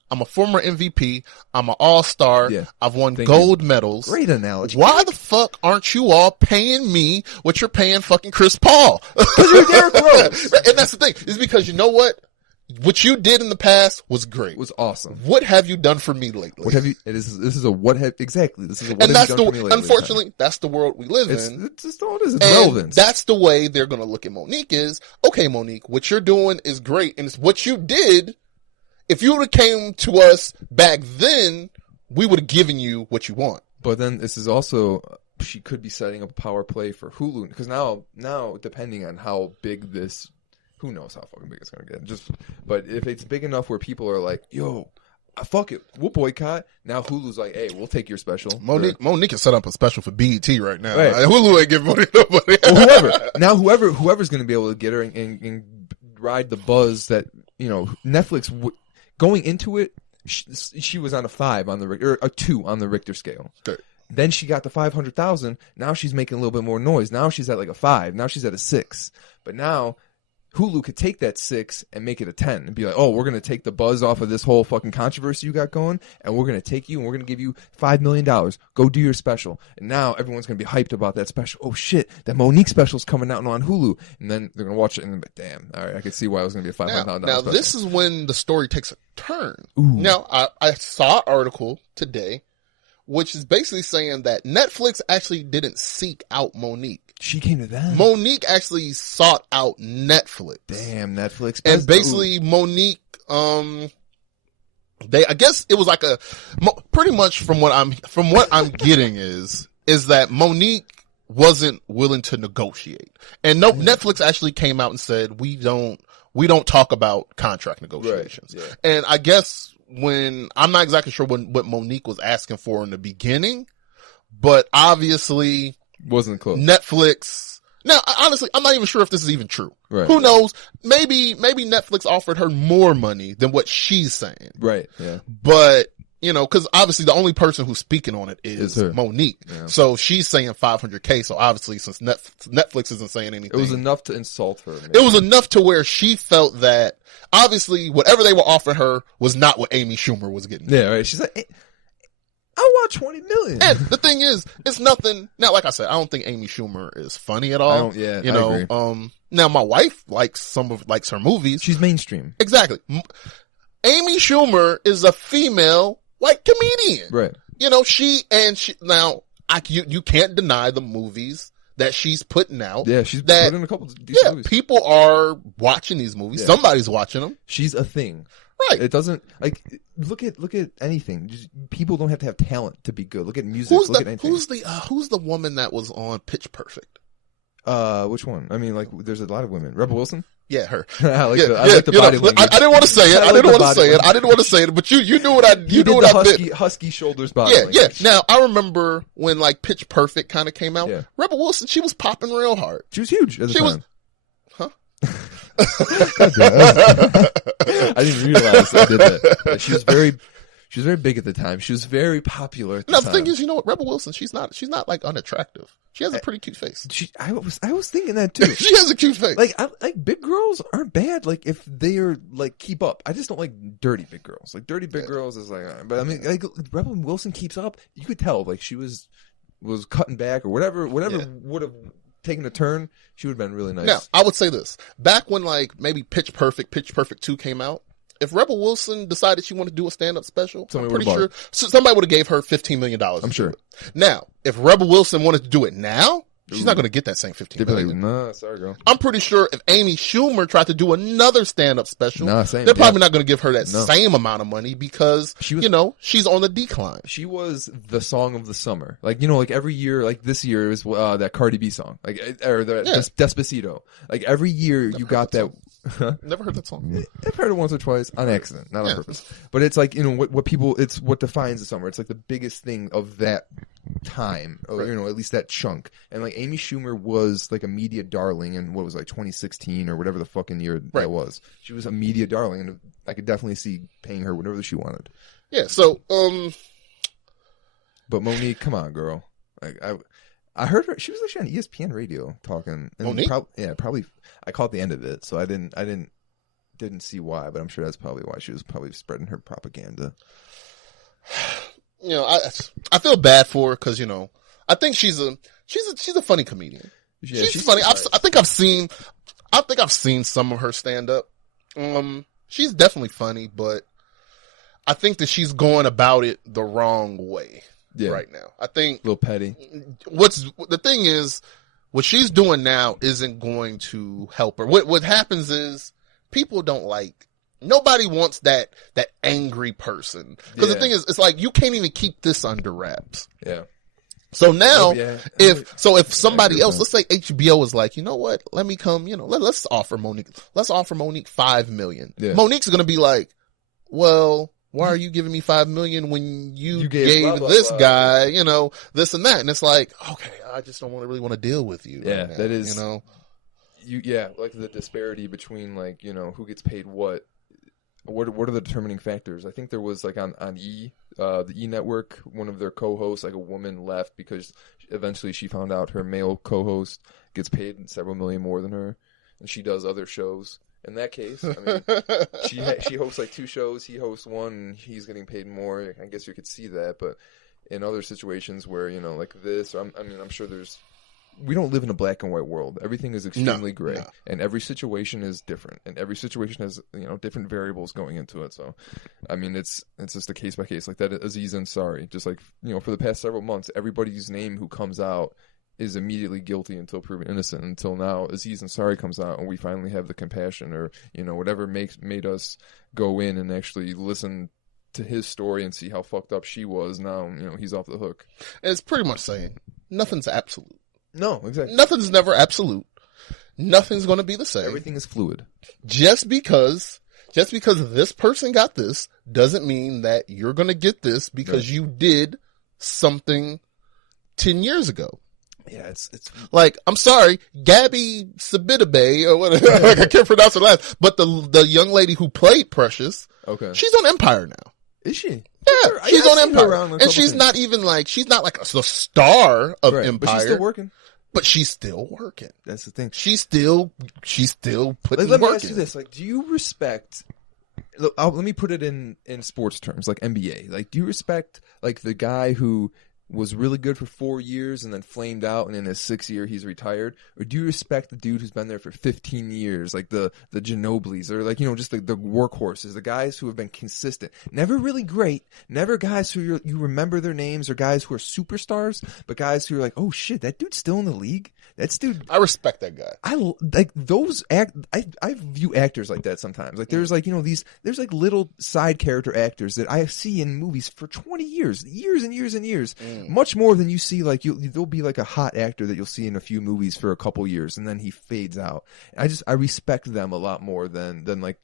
I'm a former MVP. I'm an all-star. Yeah. I've won gold medals." Great analogy. Why the fuck aren't you all paying me what you're paying fucking Chris Paul? Because you're Derrick Rose. And that's the thing. Is because you know what? What you did in the past was great. It was awesome. What have you done for me lately? What have you? This is a what have exactly. This is a what and have that's you done for me lately. Unfortunately, that's the world we live in. It's just all it is. It's and relevance. That's the way they're going to look at Monique. Is okay, Monique. What you're doing is great, and it's what you did. If you would have came to us back then, we would have given you what you want. But then this is also, she could be setting up a power play for Hulu, because now depending on how big this. Who knows how fucking big it's gonna get? But if it's big enough where people are like, "Yo, fuck it, we'll boycott." Now Hulu's like, "Hey, we'll take your special." Monique can set up a special for BET right now. Right. Hulu ain't giving money to nobody. Well, whoever's gonna be able to get her and ride the buzz that Netflix going into it. She was on a 5 on the or a 2 on the Richter scale. Okay. Then she got to 500,000. Now she's making a little bit more noise. Now she's at like a 5. Now she's at a 6. But now Hulu could take that 6 and make it a 10 and be like, "Oh, we're going to take the buzz off of this whole fucking controversy you got going, and we're going to take you and we're going to give you $5 million. Go do your special." And now everyone's going to be hyped about that special. Oh shit, that Monique special's coming out on Hulu. And then they're going to watch it and they're like, "Damn, all right, I can see why it was going to be a $500,000 Now special." this is when the story takes a turn. Ooh. Now, I saw an article today, which is basically saying that Netflix actually didn't seek out Monique. She came to them. Monique actually sought out Netflix. Damn, Netflix. And basically Monique, I guess it was like pretty much from what I'm getting is that Monique wasn't willing to negotiate. And Netflix actually came out and said, we don't talk about contract negotiations. Right. Yeah. And I guess I'm not exactly sure what Monique was asking for in the beginning, but obviously wasn't close. Netflix. Now, honestly, I'm not even sure if this is even true. Right. Who knows? Maybe Netflix offered her more money than what she's saying. Right. Yeah. But, cause obviously the only person who's speaking on it is Monique. Yeah. So she's saying $500K. So obviously since Netflix isn't saying anything. It was enough to insult her. Maybe. It was enough to where she felt that obviously whatever they were offering her was not what Amy Schumer was getting. Yeah. Right. She's like, I want $20 million. And the thing is, it's nothing. Now, like I said, I don't think Amy Schumer is funny at all. I agree. Now my wife likes her movies. She's mainstream. Exactly. Amy Schumer is a female white comedian. Right. She now you can't deny the movies that she's putting out. Yeah, she's put in a couple of these movies. People are watching these movies. Yeah. Somebody's watching them. She's a thing. Right. It doesn't like look at anything. Just, people don't have to have talent to be good. Look at music. Who's Look at anything. who's the woman that was on Pitch Perfect? Which one? I mean, like, there's a lot of women. Rebel Wilson. Yeah, her. I like the body language. I didn't want to say it. I didn't want to say it. But you knew what I husky shoulders body. Yeah, yeah. Now I remember when like Pitch Perfect kind of came out. Yeah. Rebel Wilson, she was popping real hard. She was huge at the time. Huh? I didn't realize I did that. Yeah, she was very big at the time. She was very popular at the time. The thing is, you know what? Rebel Wilson, she's not like unattractive. She has a pretty cute face. I was thinking that too. She has a cute face. Like big girls aren't bad. Like if they are like keep up. I just don't like dirty big girls. Like dirty big girls is like, but I mean, like Rebel Wilson keeps up. You could tell like she was cutting back or whatever would have taken a turn. She would have been really nice. Now I would say this: back when like maybe Pitch Perfect 2 came out. If Rebel Wilson decided she wanted to do a stand-up special, I'm pretty sure somebody would have gave her $15 million. I'm sure. Now, if Rebel Wilson wanted to do it now, she's not going to get that same $15 million. Like, nah, sorry, girl. I'm pretty sure if Amy Schumer tried to do another stand-up special, they're probably not going to give her that same amount of money because, she's on the decline. She was the song of the summer. Like, like every year, like this year it was that Cardi B song. Like, or Despacito. Like every year you got that. Never heard that song. I've heard it once or twice on accident, not on purpose. But it's like, what people, it's what defines the summer. It's like the biggest thing of that time, or, at least that chunk. And like Amy Schumer was like a media darling in what was like 2016 or whatever the fucking year that was. She was a media darling, and I could definitely see paying her whatever she wanted. Yeah, so, but Monique, come on, girl. Like, I heard her. She was actually on ESPN radio talking. And Monique? Probably. I caught the end of it, so I didn't see why, but I'm sure that's probably why she was probably spreading her propaganda. I feel bad for her because I think she's a funny comedian. Yeah, she's funny. Nice. I think I've seen some of her stand up. She's definitely funny, but I think that she's going about it the wrong way. Yeah. Right now. I think a little petty. The thing is, what she's doing now isn't going to help her. What happens is people don't nobody wants that angry person. Because the thing is, it's like you can't even keep this under wraps. Yeah. So now, if somebody else, let's say HBO is like, you know what, let me come, let's offer Monique $5 million. Yeah. Monique's going to be like, well, why are you giving me $5 million when you gave blah, blah, this blah, guy, this and that? And it's like, okay, I just don't really want to deal with you. Yeah, right now, that is, like the disparity between who gets paid what are the determining factors? I think there was like on the E Network, one of their co-hosts, like a woman left because eventually she found out her male co-host gets paid several million more than her, and she does other shows. In that case, I mean, she hosts like 2 shows, he hosts one, and he's getting paid more. I guess you could see that, but in other situations where like this, I'm sure we don't live in a black and white world. Everything is extremely gray, and every situation is different, and every situation has different variables going into it. So, I mean, it's just a case by case, like that Aziz Ansari. Just like for the past several months, everybody's name who comes out is immediately guilty until proven innocent. Until now, Aziz Ansari comes out, and we finally have the compassion, or whatever made us go in and actually listen to his story and see how fucked up she was. Now he's off the hook. It's pretty much saying nothing's absolute. No, exactly. Nothing's never absolute. Nothing's going to be the same. Everything is fluid. Just because this person got this doesn't mean that you're going to get this because you did something 10 years ago. Yeah, it's like, I'm sorry, Gabby Sidibe or whatever. I can't pronounce her last, but the young lady who played Precious, she's on Empire now. Is she? Yeah, she's on Empire, and she's not even she's not like the star of Empire, but she's still working. But she's still working. That's the thing. She's still putting let work me ask you this: do you respect? Let me put it in sports terms, like NBA. Do you respect the guy who was really good for 4 years and then flamed out, and in his 6th year he's retired? Or do you respect the dude who's been there for 15 years, like the Ginobilis, or just the workhorses, the guys who have been consistent, never really great, never guys who you remember their names, or guys who are superstars, but guys who are like, oh shit, that dude's still in the league? That dude. I respect that guy. I like those I view actors like that sometimes. Like there's like there's like little side character actors that I see in movies for 20 years and years and years, much more than you see. Like there'll be like a hot actor that you'll see in a few movies for a couple years and then he fades out. I respect them a lot more than like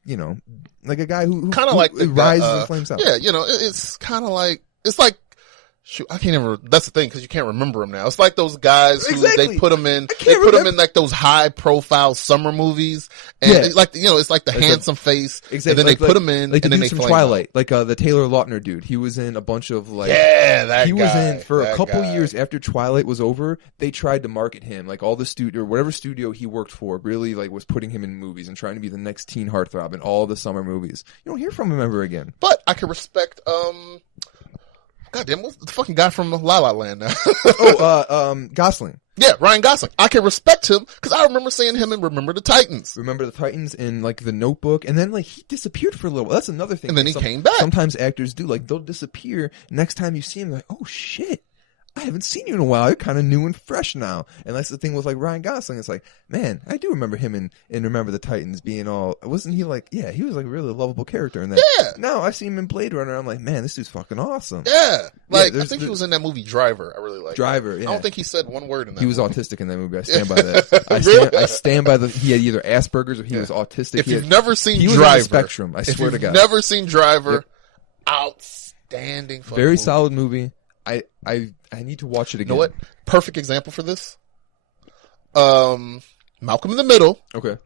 like a guy who kind of like rises and flames out. Yeah, it's kind of like shoot, I can't even. That's the thing because you can't remember them now. It's like those guys who they put them in. They put them in like those high-profile summer movies, and it's like the handsome face. Exactly. And then they put them in, like and the then dudes they from Twilight, like the Taylor Lautner dude. He was in a bunch of like he was in for a couple years after Twilight was over. They tried to market him like all the studio or whatever studio he worked for really like was putting him in movies and trying to be the next teen heartthrob in all the summer movies. You don't hear from him ever again. But I can respect goddamn, what's the fucking guy from La La Land now? Gosling. Yeah, Ryan Gosling. I can respect him because I remember seeing him in Remember the Titans. Remember the Titans in like The Notebook, and then like he disappeared for a little while. That's another thing. And then he came back. Sometimes actors do, like they'll disappear. Next time you see him, like, oh shit, I haven't seen you in a while. You're kind of new and fresh now. And that's the thing with like Ryan Gosling. It's like, man, I do remember him in Remember the Titans being all, wasn't he like, yeah, he was like a really lovable character in that. Yeah. Now I see him in Blade Runner. I'm like, man, this dude's fucking awesome. Yeah. Like, I think he was in that movie Driver. I really like Driver. Yeah. I don't think he said one word in that He was movie. autistic in that movie. I stand by that. I stand by he had either Asperger's or he was autistic. If you've never seen he was Driver, on the spectrum. I swear to God. Never seen Driver, outstanding. Very movie. solid movie. I need to watch it again. You know what? Perfect example for this. Malcolm in the Middle. Okay.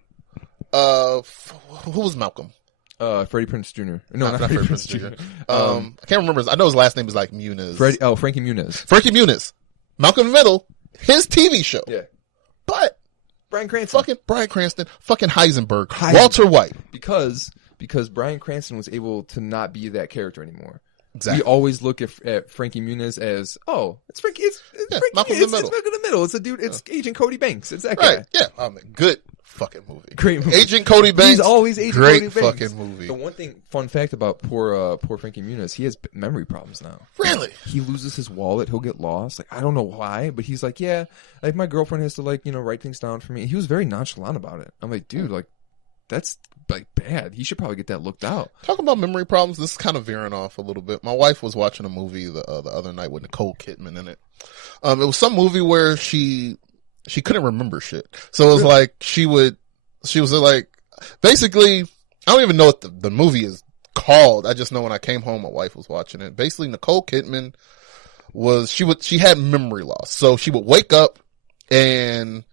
Who was Malcolm? Freddie Prinze Jr. No, not Freddie Prinze Jr. I can't remember. I know his last name is like Muniz. Frankie Muniz. Frankie Muniz. Malcolm in the Middle. His TV show. Yeah. But Bryan Cranston. Fucking Bryan Cranston. Fucking Heisenberg. Walter White. Because Bryan Cranston was able to not be that character anymore. Exactly. We always look at Frankie Muniz as, it's Frankie. It's Frankie. Malcolm in the Middle. It's Malcolm in the Middle. It's a dude. It's Agent Cody Banks. It's that guy. Right. Yeah. Good fucking movie. Great movie. Agent Cody Banks. He's always Agent Cody Banks. Great fucking movie. The one fun fact about poor Frankie Muniz, he has memory problems now. Really? He loses his wallet. He'll get lost. Like, I don't know why, but he's like, yeah, like my girlfriend has to like, write things down for me. And he was very nonchalant about it. I'm like, dude, like, that's like bad. He should probably get that looked out. Talking about memory problems, this is kind of veering off a little bit. My wife was watching a movie the other night with Nicole Kidman in it. It was some movie where she couldn't remember shit. So it was like she was like, basically, I don't even know what the movie is called. I just know when I came home, my wife was watching it. Basically, Nicole Kidman she had memory loss. So she would wake up and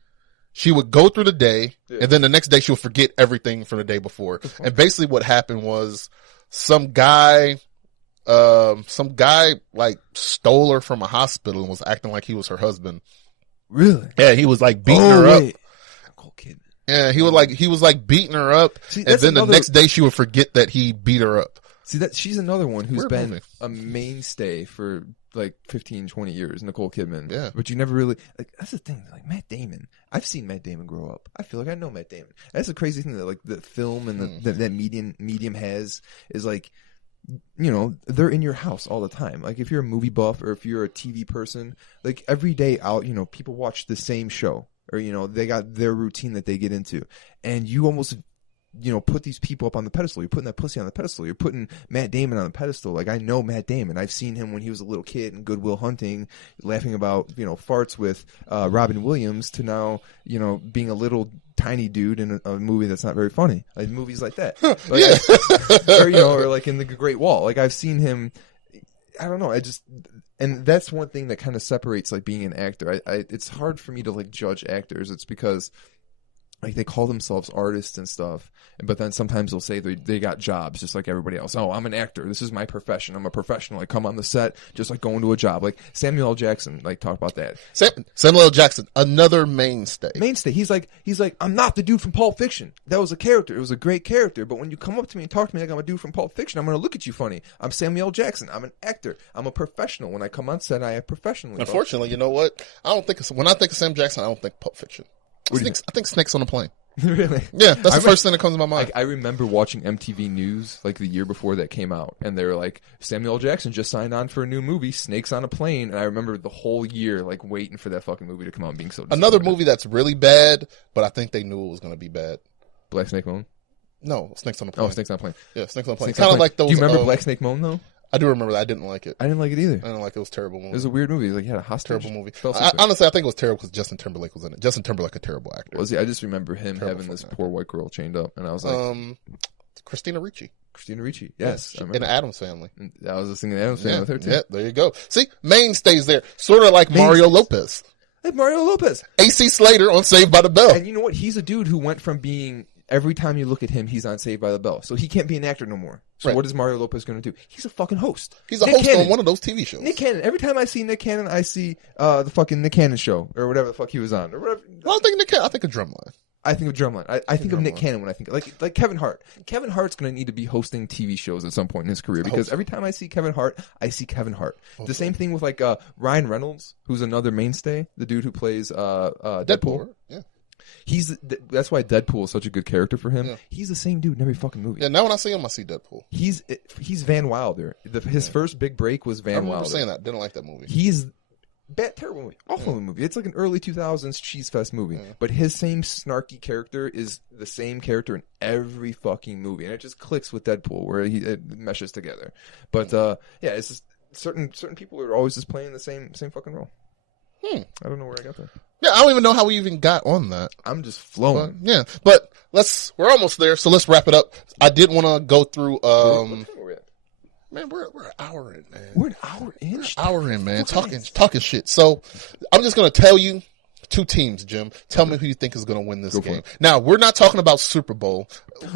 she would go through the day, and then the next day she would forget everything from the day before. And basically what happened was some guy like stole her from a hospital and was acting like he was her husband. Really? Yeah, he was like beating her up. Nicole Kidman. Yeah, he was like beating her up. See, and then the next day she would forget that he beat her up. See, that she's another one who's been movie. A mainstay for like 15, 20 years, Nicole Kidman. Yeah. But you never really, like, that's the thing, like Matt Damon. I've seen Matt Damon grow up. I feel like I know Matt Damon. That's the crazy thing that like the film and that medium has is like, they're in your house all the time. Like if you're a movie buff or if you're a TV person, like every day out, people watch the same show or, they got their routine that they get into and you almost put these people up on the pedestal. You're putting that pussy on the pedestal. You're putting Matt Damon on the pedestal. Like, I know Matt Damon. I've seen him when he was a little kid in Good Will Hunting, laughing about, farts with Robin Williams to now, being a little tiny dude in a movie that's not very funny. Like, movies like that. Or like in The Great Wall. Like, I've seen him, I don't know, and that's one thing that kind of separates, like, being an actor. It's hard for me to, like, judge actors. It's because like they call themselves artists and stuff, but then sometimes they'll say they got jobs just like everybody else. Oh, I'm an actor. This is my profession. I'm a professional. I come on the set just like going to a job. Like Samuel L. Jackson, like talk about that. Samuel L. Jackson, another mainstay. He's like, I'm not the dude from Pulp Fiction. That was a character. It was a great character. But when you come up to me and talk to me like I'm a dude from Pulp Fiction, I'm going to look at you funny. I'm Samuel L. Jackson. I'm an actor. I'm a professional. When I come on set, I act professionally. Unfortunately, you know what? When I think of Sam Jackson, I don't think Pulp Fiction. I think Snakes on a Plane. Really? Yeah, that's the first thing that comes to my mind. I remember watching MTV News like the year before that came out, and they were like, Samuel L. Jackson just signed on for a new movie, Snakes on a Plane, and I remember the whole year like waiting for that fucking movie to come out and being so disappointed. Another movie that's really bad, but I think they knew it was going to be bad. Black Snake Moan? No, Snakes on a Plane. Oh, Snakes on a Plane. Yeah, Snakes on a Plane. Kind of like those. Do you remember Black Snake Moan though? I do remember that. I didn't like it. I didn't like it either. I didn't like it. It was a terrible movie. It was a weird movie. Like, he had a hostage. Terrible movie. Honestly, I think it was terrible because Justin Timberlake was in it. Justin Timberlake, a terrible actor. Was he? I just remember him Terrible having this fucking poor white girl chained up, and I was like, Christina Ricci. Christina Ricci. Yes, I in remember. the Addams Family. I was listening to Addams Family with her too. Yeah, there you go. See, mainstays there. Sort of like Mario Lopez. Like Mario Lopez. AC Slater on Saved by the Bell. And you know what? He's a dude who went from being, every time you look at him, he's on Saved by the Bell. So he can't be an actor no more. So Right. what is Mario Lopez going to do? He's a fucking host. He's a Nick host Cannon. on one of those TV shows. Nick Cannon. Every time I see Nick Cannon, I see the fucking Nick Cannon show or whatever the fuck he was on or whatever. I don't think Nick Cannon. I think of Drumline. I think of Drumline. I think of Nick Drumline. Cannon when I think like Kevin Hart. Kevin Hart's going to need to be hosting TV shows at some point in his career because every time I see Kevin Hart, I see Kevin Hart. The same thing with like Ryan Reynolds, who's another mainstay, the dude who plays Deadpool. Yeah. That's why Deadpool is such a good character for him. Yeah. He's the same dude in every fucking movie. Yeah. Now when I see him, I see Deadpool. He's Van Wilder. His first big break was I Van remember Wilder. saying that. Didn't like that movie. He's terrible movie, awful movie. It's like an early 2000s cheese fest movie, but his same snarky character is the same character in every fucking movie, and it just clicks with Deadpool where it meshes together. But yeah, it's just certain people are always just playing the same fucking role. I don't know where I got that. Yeah, I don't even know how we even got on that. I'm just flowing. But we're almost there, so let's wrap it up. I did want to go through. What time are we at? Man, we're an hour in, man. We're an hour in. We're an hour in, man. Talking shit. So I'm just gonna tell you two teams, Jim. Tell me who you think is gonna win this game. Now we're not talking about Super Bowl.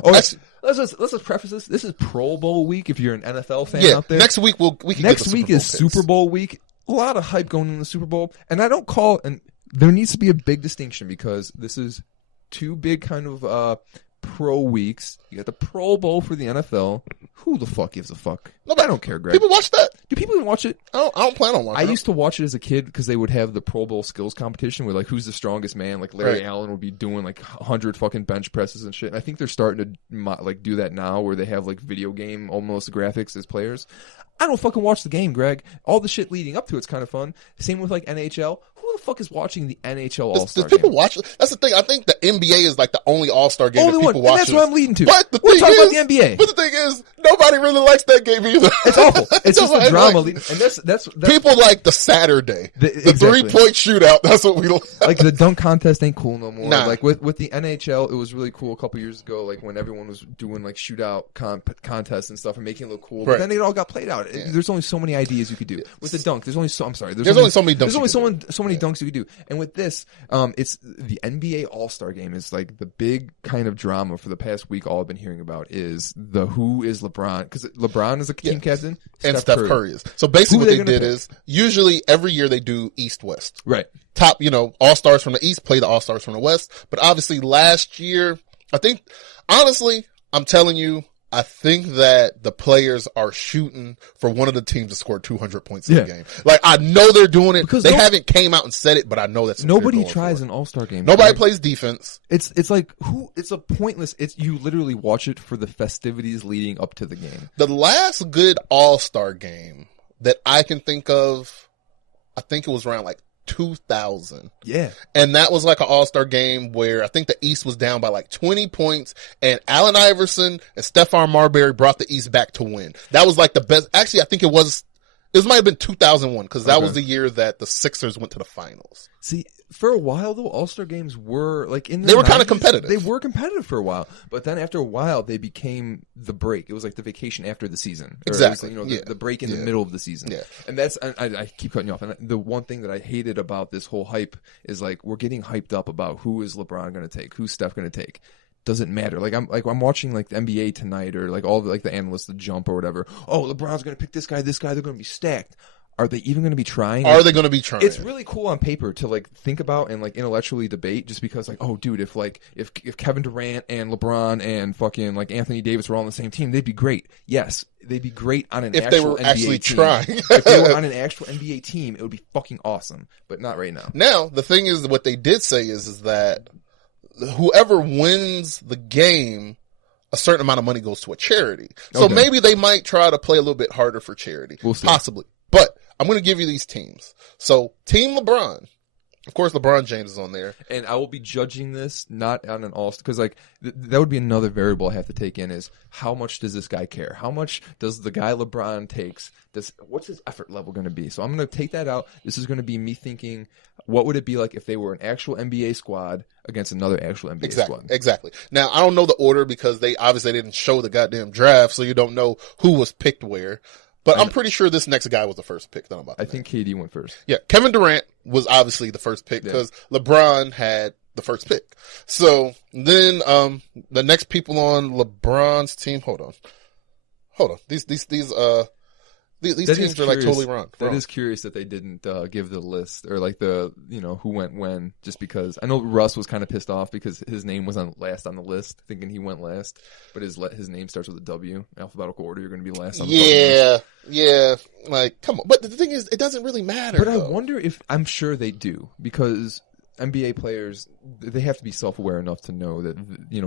Oh, let's just preface this. This is Pro Bowl week. If you're an NFL fan out there, next week we can next get the week Super Bowl is picks. Super Bowl week. A lot of hype going in the Super Bowl, and I don't call and there needs to be a big distinction because this is two big kind of pro weeks. You got the Pro Bowl for the NFL. Who the fuck gives a fuck? Nobody. I don't care, Greg. People watch that. Do people even watch it? I don't plan on watching. I used to watch it as a kid because they would have the Pro Bowl skills competition where like who's the strongest man. Like Larry Right. Allen would be doing like 100 fucking bench presses and shit. And I think they're starting to like do that now where they have like video game almost graphics as players. I don't fucking watch the game, Greg. All the shit leading up to it's kind of fun. Same with like NHL. Who the fuck is watching the NHL All-Star Does people game? watch it? That's the thing. I think the NBA is like the only All-Star game Only that one, people and watch. that's what I'm leading to. But the We're thing talking is, about the NBA. But the thing is, nobody really likes that game either. It's awful. It's just a Nobody drama. likes And it. that's People like the Saturday, the exactly. 3-point shootout. That's what we like. Like the dunk contest ain't cool no more. Nah. Like with the NHL, it was really cool a couple years ago. Like when everyone was doing like shootout contests and stuff and making it look cool. But Right. then it all got played out. There's only so many ideas you could do with the dunk. There's only so many There's only so many dunks. There's only you can so many dunks you could do. And with this, it's the NBA All-Star Game is like the big kind of drama for the past week. All I've been hearing about is the who is LeBron, because LeBron is a team captain and Steph Curry is. So basically, Who what are they they gonna did pick? is usually every year they do East-West. Right. Top, All-Stars from the East play the All-Stars from the West. But obviously last year, I think, honestly, I'm telling you, I think that the players are shooting for one of the teams to score 200 points in a game. Like, I know they're doing it. Because they haven't came out and said it, but I know that's what Nobody they're going tries for. an All-Star game. Nobody Right? plays defense. It's like it's a pointless. You literally watch it for the festivities leading up to the game. The last good All-Star game that I can think of, I think it was around like 2000. Yeah. And that was like an all-star game where I think the East was down by like 20 points and Allen Iverson and Stephon Marbury brought the East back to win. That was like the best. Actually, I think it might have been 2001 because that was the year that the Sixers went to the finals. See, for a while though, All-Star games were like They were kind of 90s, competitive. They were competitive for a while, but then after a while, they became the break. It was like the vacation after the season. Or Exactly. it was, the break in the middle of the season. Yeah. And that's I keep cutting you off. And the one thing that I hated about this whole hype is like we're getting hyped up about who is LeBron going to take, who's Steph going to take. Doesn't matter. I'm watching like the NBA tonight or like all the, like the analysts, the Jump or whatever. Oh, LeBron's going to pick this guy. They're going to be stacked. Are they even going to be trying? Are they going to be trying? It's really cool on paper to like think about and like intellectually debate just because like, oh dude, if Kevin Durant and LeBron and fucking like Anthony Davis were all on the same team, they'd be great. Yes, they'd be great on an if they actual were NBA actually team. trying. If they were on an actual NBA team, it would be fucking awesome, but not right now. Now, the thing is, what they did say is that whoever wins the game, a certain amount of money goes to a charity. So Okay. maybe they might try to play a little bit harder for charity. We'll see. Possibly. But I'm going to give you these teams. So Team LeBron. Of course, LeBron James is on there. And I will be judging this not on an all-star, because like that would be another variable I have to take in is how much does this guy care? How much does the guy LeBron takes? What's his effort level going to be? So I'm going to take that out. This is going to be me thinking, what would it be like if they were an actual NBA squad against another actual NBA squad? Exactly. Now, I don't know the order because they obviously didn't show the goddamn draft, so you don't know who was picked where. But I'm pretty sure this next guy was the first pick that I'm about to I think KD went first. Yeah, Kevin Durant was obviously the first pick because LeBron had the first pick. So then the next people on LeBron's team, hold on. These teams are like totally wrong. That is curious that they didn't give the list or like the who went when, just because I know Russ was kind of pissed off because his name was last on the list, thinking he went last, but his name starts with a W, alphabetical order. You're going to be last on the list. Yeah. Like, come on. But the thing is, it doesn't really matter. But I wonder if, I'm sure they do, because NBA players, they have to be self-aware enough to know that,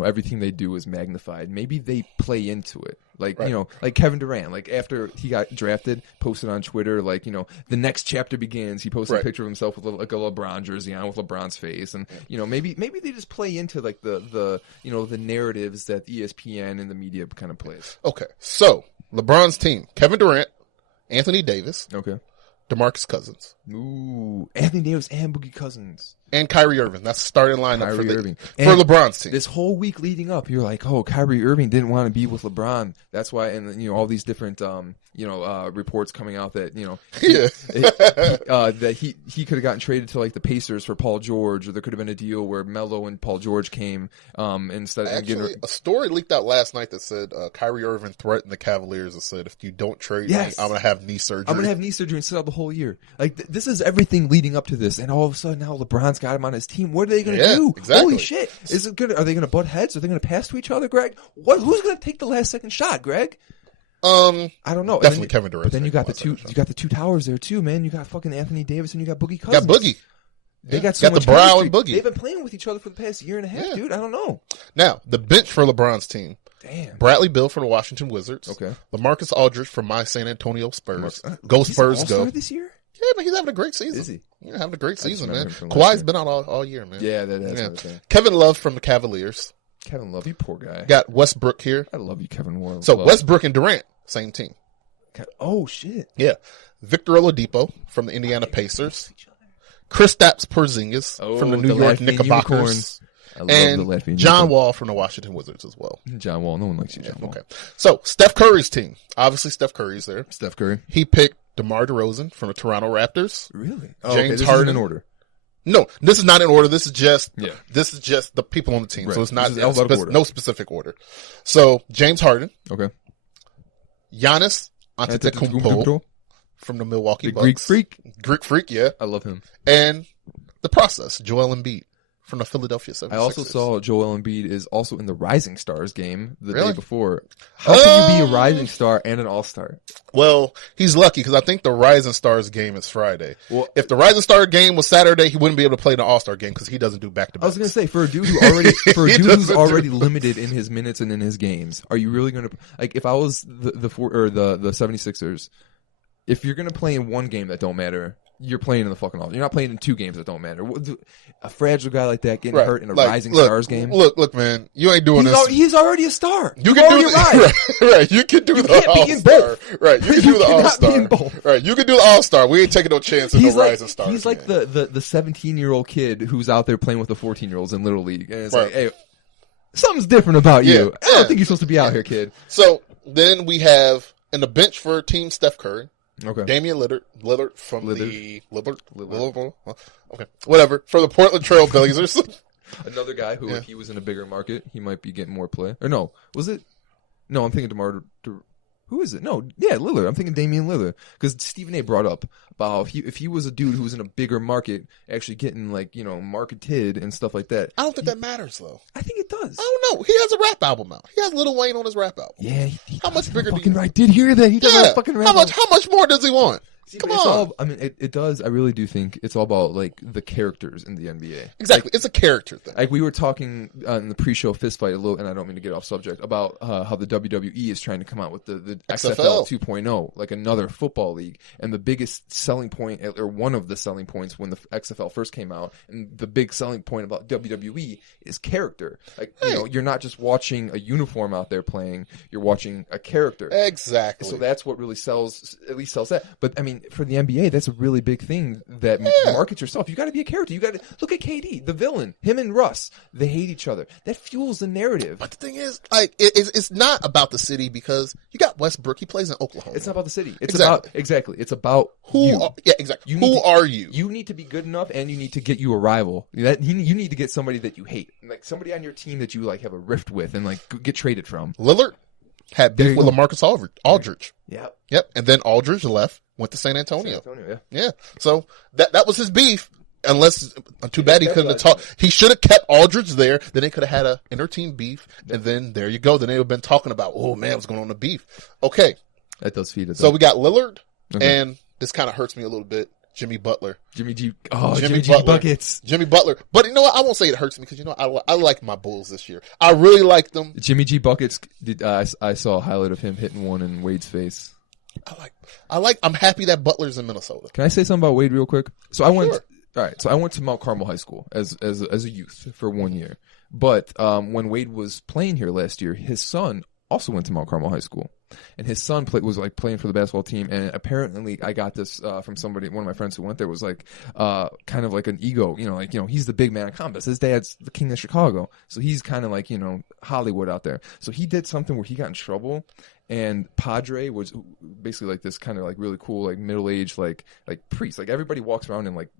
everything they do is magnified. Maybe they play into it. Like, right. Like Kevin Durant, like after he got drafted, posted on Twitter, like, the next chapter begins. He posted a picture of himself with like a LeBron jersey on with LeBron's face. And, maybe they just play into like the narratives that ESPN and the media kind of plays. Okay. So LeBron's team, Kevin Durant, Anthony Davis. Okay. DeMarcus Cousins. Ooh, Anthony Davis and Boogie Cousins. And Kyrie Irving. That's the starting lineup for LeBron's team. This whole week leading up, you're like, oh, Kyrie Irving didn't want to be with LeBron. That's why, and all these different, reports coming out that, that he could have gotten traded to like the Pacers for Paul George, or there could have been a deal where Melo and Paul George came instead. Actually, a story leaked out last night that said Kyrie Irving threatened the Cavaliers and said, if you don't trade me, I'm going to have knee surgery. I'm going to have knee surgery and sit out the whole year. Like, this is everything leading up to this, and all of a sudden now LeBron's got him on his team. What are they going to do? Exactly. Holy shit! Are they going to butt heads? Are they going to pass to each other, Greg? Who's going to take the last second shot, Greg? I don't know. Definitely Kevin Durant. But then you got the two towers there too, man. You got fucking Anthony Davis and you got Boogie Cousins. Got Boogie. They got so much the Brow chemistry. and Boogie. They've been playing with each other for the past year and a half, dude. I don't know. Now the bench for LeBron's team. Damn. Bradley Beal from the Washington Wizards. Okay. LaMarcus Aldridge from my San Antonio Spurs. Go Spurs, go! This year? Yeah, man, he's having a great season. Is he? Yeah, having a great season, man. Kawhi's Kawhi's been out all year, man. Yeah, that's Kevin Love from the Cavaliers. Kevin Love, you poor guy. Got Westbrook here. I love you, Kevin Love. So Westbrook and Durant, same team. Oh shit. Yeah. Victor Oladipo from the Indiana Pacers. Kristaps Porzingis from the New York Knickerbockers. And John Wall from the Washington Wizards as well. John Wall. No one likes you, John Wall. Okay. So Steph Curry's team. Obviously Steph Curry's there. Steph Curry. He picked DeMar DeRozan from the Toronto Raptors. Really? James Harden. In order. No, this is not in order. This is just the people on the team. Right. So it's not no specific order. So James Harden. Okay. Giannis Antetokounmpo from the Milwaukee Bucks. Greek Freak, yeah. I love him. And the process, Joel Embiid from the Philadelphia 76ers. I also saw Joel Embiid is also in the Rising Stars game the day before. How can you be a Rising Star and an All-Star? Well, he's lucky because I think the Rising Stars game is Friday. Well, if the Rising Star game was Saturday, he wouldn't be able to play the All-Star game because he doesn't do back-to-back. I was going to say, for a dude who's already limited in his minutes and in his games, are you really going to, like, if I was the 76ers, if you're going to play in one game that don't matter, you're playing in the fucking All-Star. You're not playing in two games that don't matter. A fragile guy like that getting hurt in a Rising Stars game. Look, man, you ain't doing this. He's already a star. You can do right. You can do the All-Star. Right. You can do the All-Star. Right. You can do the All-Star. We ain't taking no chance in the Rising Stars. He's like the 17-year-old kid who's out there playing with the 14-year-olds in Little League, and it's like, hey, something's different about you. I don't think you're supposed to be out here, kid. So then we have in the bench for Team Steph Curry. Okay. Damian Lillard from the okay, whatever, for the Portland Trail Blazers. Another guy who, if he was in a bigger market, he might be getting more play. Or no, was it? No, I'm thinking DeMar. Who is it? No, yeah, Lillard. I'm thinking Damian Lillard because Stephen A. brought up about if he was a dude who was in a bigger market, actually getting marketed and stuff like that. I don't think that matters though. I think it does. I don't know. He has a rap album out. He has Lil Wayne on his rap album. Yeah. How much bigger? I did hear that he does a fucking rap album. How much more does he want? Come on. I mean, it does. I really do think it's all about like the characters in the NBA. Exactly. It's a character thing. Like we were talking in the pre-show fist fight a little, and I don't mean to get off subject, about how the WWE is trying to come out with the XFL 2.0, like another football league. And the biggest selling point, or one of the selling points when the XFL first came out, and the big selling point about WWE is character. Like, you know, you're not just watching a uniform out there playing, you're watching a character. Exactly. So that's what really sells, at least sells that. But I mean, for the NBA, that's a really big thing that markets yourself. You got to be a character. You got to look at KD, the villain, him and Russ. They hate each other. That fuels the narrative. But the thing is, like, it's not about the city because you got Westbrook. He plays in Oklahoma. It's not about the city. It's about It's about who. Exactly. Who are you? You need to be good enough, and you need to get you a rival. You need to get somebody that you hate, like somebody on your team that you like have a rift with, and like get traded from. Lillard had beef with LaMarcus Aldridge. Yep. And then Aldridge left, went to San Antonio. Yeah. So that was his beef. Unless, too bad he couldn't have talked. He should have kept Aldridge there. Then they could have had a inter-team beef, and then there you go. Then they would have been talking about, oh man, what's going on in the beef? Okay. That does feed it. So we got Lillard, and this kind of hurts me a little bit. Jimmy Butler. Jimmy G buckets. Jimmy Butler. But you know what? I won't say it hurts me because, you know, I like my Bulls this year. I really like them. Jimmy G buckets. I saw a highlight of him hitting one in Wade's face. I'm happy that Butler's in Minnesota. Can I say something about Wade real quick? So I went. Sure. All right. So I went to Mount Carmel High School as a youth for 1 year. But when Wade was playing here last year, his son also went to Mount Carmel High School, and his son was like playing for the basketball team. And apparently, I got this from somebody, one of my friends who went there, was like kind of like an ego, he's the big man of Compass. His dad's the king of Chicago, so he's kind of like Hollywood out there. So he did something where he got in trouble. And Padre was basically like this kind of like really cool, like middle-aged, like priest. Like everybody walks around in like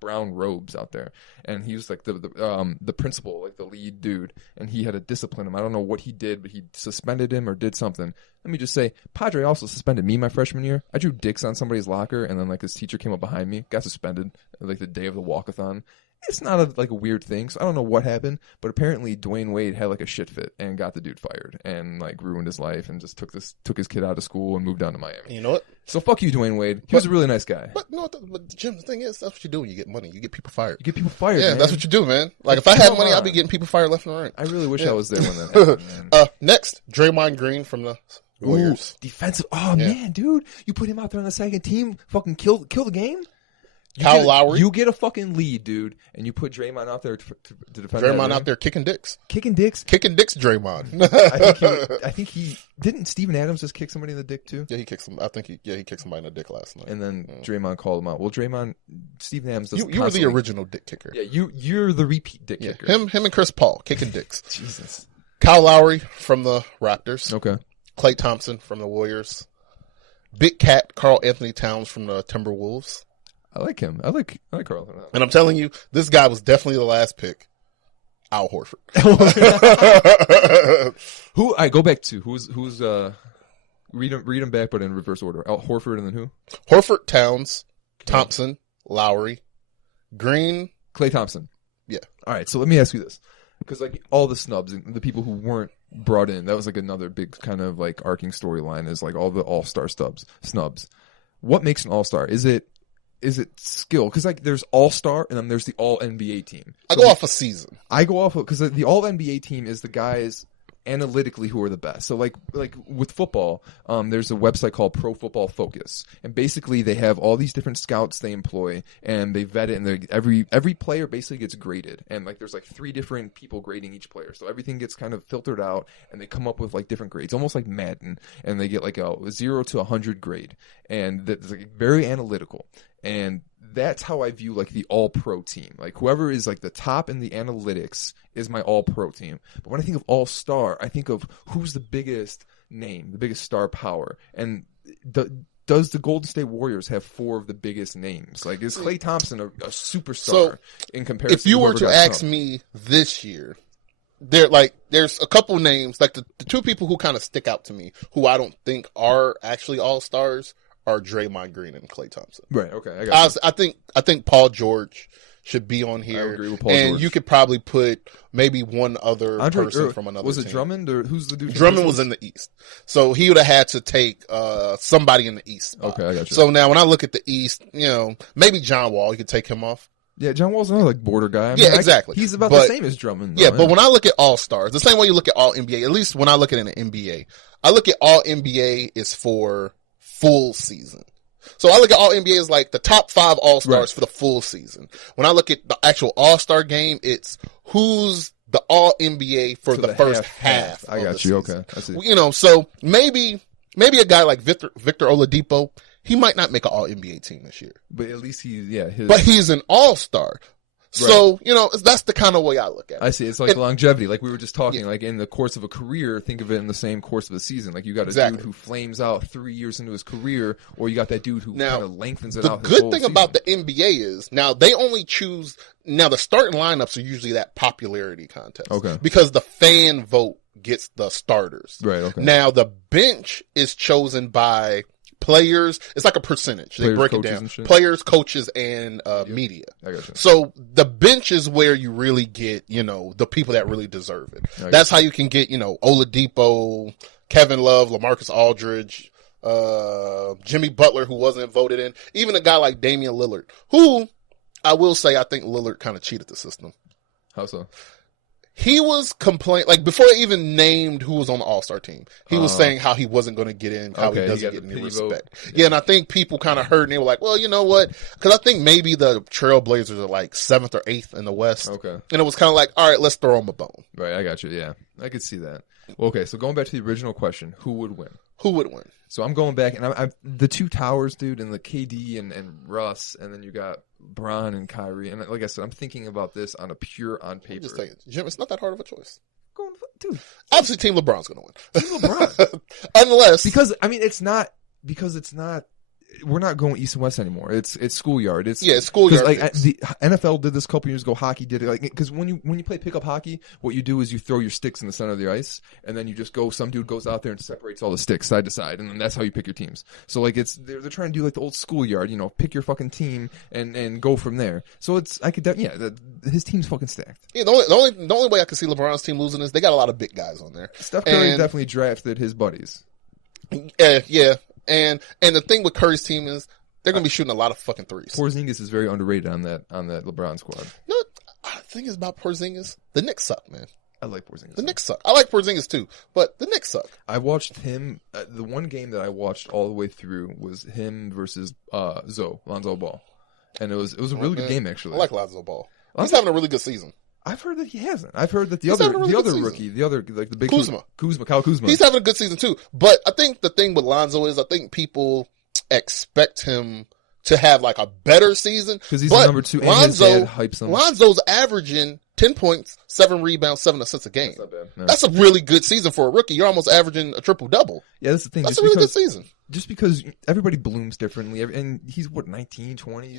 brown robes out there, and he was like the principal, like the lead dude, and he had to discipline him. I don't know what he did, but he suspended him or did something. Let me just say, Padre also suspended me my freshman year. I drew dicks on somebody's locker, and then like his teacher came up behind me, got suspended like the day of the walkathon. It's not a weird thing, so I don't know what happened, but apparently Dwayne Wade had like a shit fit and got the dude fired and like ruined his life and just took his kid out of school and moved down to Miami. You know what? So fuck you, Dwayne Wade. He was a really nice guy. But no, Jim, the thing is, that's what you do when you get money. You get people fired. Yeah, man. That's what you do, man. Like if I had money, I'd be getting people fired left and right. I really wish I was there when that happened, man. Next, Draymond Green from the Warriors. Ooh, defensive. Oh man, dude, you put him out there on the second team, fucking kill the game. Kyle Lowry. You get a fucking lead, dude, and you put Draymond out there to defend. Draymond out there kicking dicks. Kicking dicks, Draymond. I think he didn't. Steven Adams just kick somebody in the dick too. Yeah, he kicked some. I think he kicked somebody in the dick last night. And then Draymond called him out. Well, Steven Adams does. You were the original dick kicker. Yeah, you're the repeat dick kicker. Him and Chris Paul kicking dicks. Jesus. Kyle Lowry from the Raptors. Okay. Klay Thompson from the Warriors. Big Cat Karl Anthony Towns from the Timberwolves. I like him. I like Karl. And I'm telling you, this guy was definitely the last pick. Al Horford. Who I go back to? Who's read them back, but in reverse order. Al Horford and then who? Horford, Towns, Thompson, Lowry, Green, Klay Thompson. Yeah. All right. So let me ask you this, because like all the snubs and the people who weren't brought in, that was like another big kind of like arcing storyline. Is like all the all-star snubs. What makes an all-star? Is it skill? Because like there's all-star and then there's the all-NBA team. So I go off a season. I go off because the all-NBA team is the guys analytically who are the best. So like with football, there's a website called Pro Football Focus, and basically they have all these different scouts they employ, and they vet it, and every player basically gets graded, and like there's like 3 different people grading each player, so everything gets kind of filtered out, and they come up with like different grades, almost like Madden, and they get like a 0 to 100 grade, and that's like very analytical. And that's how I view like the all-pro team. Like whoever is like the top in the analytics is my all-pro team. But when I think of all-star, I think of who's the biggest name, the biggest star power. And does the Golden State Warriors have 4 of the biggest names? Like is Klay Thompson a superstar in comparison? If you were to ask me this year, there's a couple names, like the 2 people who kind of stick out to me, who I don't think are actually all-stars, are Draymond Green and Klay Thompson. Right. Okay. I think Paul George should be on here. I agree with Paul and George. you could probably put maybe one other person from another was it team. Drummond or who's the dude? Drummond was in the East. So he would have had to take somebody in the East spot. Okay, I got you. So now when I look at the East, maybe John Wall, you could take him off. Yeah, John Wall's another like border guy. I mean, Yeah, exactly. He's about the same as Drummond. Yeah, but when I look at All-Stars, the same way you look at All-NBA, at least when I look at it in the NBA, I look at All-NBA is for full season. So I look at All-NBA as like the top 5 All-Stars for the full season. When I look at the actual All-Star game, it's who's the All-NBA for the first half. I got you. Okay. I see. So maybe a guy like Victor Oladipo, he might not make an All-NBA team this year. But at least But he's an All-Star. So, that's the kind of way I look at it. I see. It's like longevity. Like we were just talking, like in the course of a career, think of it in the same course of a season. Like you got a dude who flames out 3 years into his career, or you got that dude who kind of lengthens it out. The good thing about the NBA is now they only choose, now the starting lineups are usually that popularity contest. Okay. Because the fan vote gets the starters. Right, okay. Now the bench is chosen by players. It's like a percentage. They break it down. Players, coaches, and media. I got you. So the bench is where you really get, the people that really deserve it. That's how you can get, Oladipo, Kevin Love, LaMarcus Aldridge, Jimmy Butler, who wasn't voted in, even a guy like Damian Lillard, who I will say I think Lillard kind of cheated the system. How so? He was complaining, like before they even named who was on the All-Star team, he was saying how he wasn't going to get in, how he doesn't get any respect. Yeah, and I think people kind of heard and they were like, well, you know what? Because I think maybe the Trailblazers are like 7th or 8th in the West. Okay. And it was kind of like, all right, let's throw him a bone. Right, I got you, yeah. I could see that. Well, okay, so going back to the original question, who would win? Who would win? So I'm going back, and I'm the two towers, dude, and the KD and Russ, and then you got Bron and Kyrie. And like I said, I'm thinking about this on paper. Just saying, Jim, it's not that hard of a choice. Dude. Obviously, Team LeBron's going to win. Team LeBron. Unless. Because it's not, we're not going East and West anymore. It's schoolyard. It's schoolyard. Like the NFL did this a couple years ago. Hockey did it. Like because when you play pickup hockey, what you do is you throw your sticks in the center of the ice, and then you just go. Some dude goes out there and separates all the sticks side to side, and then that's how you pick your teams. So like they're trying to do like the old schoolyard. Pick your fucking team and go from there. So his team's fucking stacked. Yeah, the only way I can see LeBron's team losing is they got a lot of big guys on there. Steph Curry definitely drafted his buddies. Yeah. And the thing with Curry's team is they're going to be shooting a lot of fucking threes. Porzingis is very underrated on that LeBron squad. No, the thing is about Porzingis, the Knicks suck, man. I like Porzingis. The Knicks suck. I like Porzingis too, but the Knicks suck. I watched him. The one game that I watched all the way through was him versus Lonzo Ball, and it was a really good game actually. I like Lonzo Ball. He's having a really good season. I've heard that he hasn't. I've heard that the other rookie, like the big Kyle Kuzma. He's having a good season too. But I think the thing with Lonzo is I think people expect him to have like a better season because he's the number 2. And his dad hypes him. Lonzo's averaging 10 points, 7 rebounds, 7 assists a game. That's not bad. No. That's a really good season for a rookie. You're almost averaging a triple-double. Yeah, that's the thing. That's a really good season. Just because everybody blooms differently, and he's 19, 20.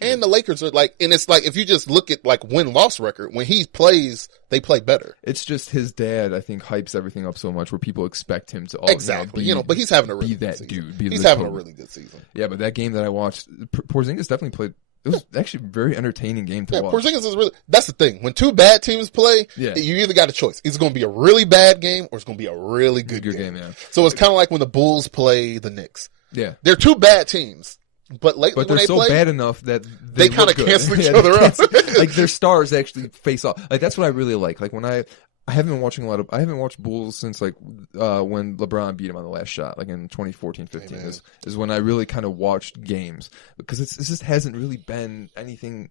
And the Lakers are like, and it's like if you just look at like win-loss record, when he plays, they play better. It's just his dad, I think, hypes everything up so much where people expect him to exactly. But he's having a really good season. He's having a really good season. Yeah, but that game that I watched, Porzingis definitely played. It was actually a very entertaining game to watch. Porzingis is really. That's the thing. When two bad teams play, you either got a choice. It's going to be a really bad game or it's going to be a really good game. Yeah. So it's kind of like when the Bulls play the Knicks. Yeah, they're two bad teams, but lately they're when they so play, bad enough that they kind of cancel each other out. Like their stars actually face off. Like that's what I really like. Like when I haven't been watching I haven't watched Bulls since like when LeBron beat him on the last shot, like in 2014-15 is when I really kind of watched games because it just hasn't really been anything.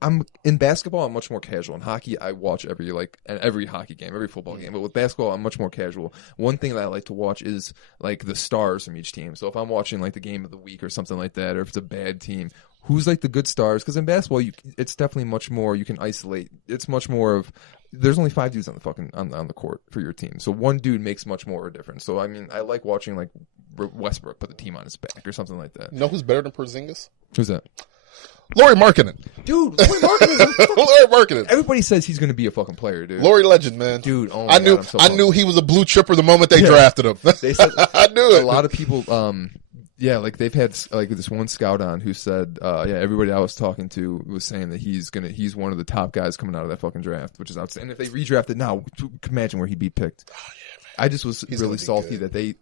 I'm in basketball. I'm much more casual. In hockey, I watch every hockey game, every football game. But with basketball, I'm much more casual. One thing that I like to watch is like the stars from each team. So if I'm watching like the game of the week or something like that, or if it's a bad team, who's like the good stars? Because in basketball, it's definitely much more. You can isolate. It's much more of. There's only 5 dudes on the fucking on the court for your team. So one dude makes much more of a difference. So I mean, I like watching like Westbrook put the team on his back or something like that. You know who's better than Porzingis? Who's that? Lauri Markkanen. Dude, Lauri Markkanen. Lauri Markkanen. Everybody says he's going to be a fucking player, dude. Lauri legend, man. Dude, oh my God, I knew he was a blue chipper the moment they drafted him. They said, I knew it. A lot of people Yeah, like they've had like this one scout on who said, everybody I was talking to was saying that he's one of the top guys coming out of that fucking draft, which is outstanding. If they redrafted now, imagine where he'd be picked. Oh, yeah, man. I just was really salty that they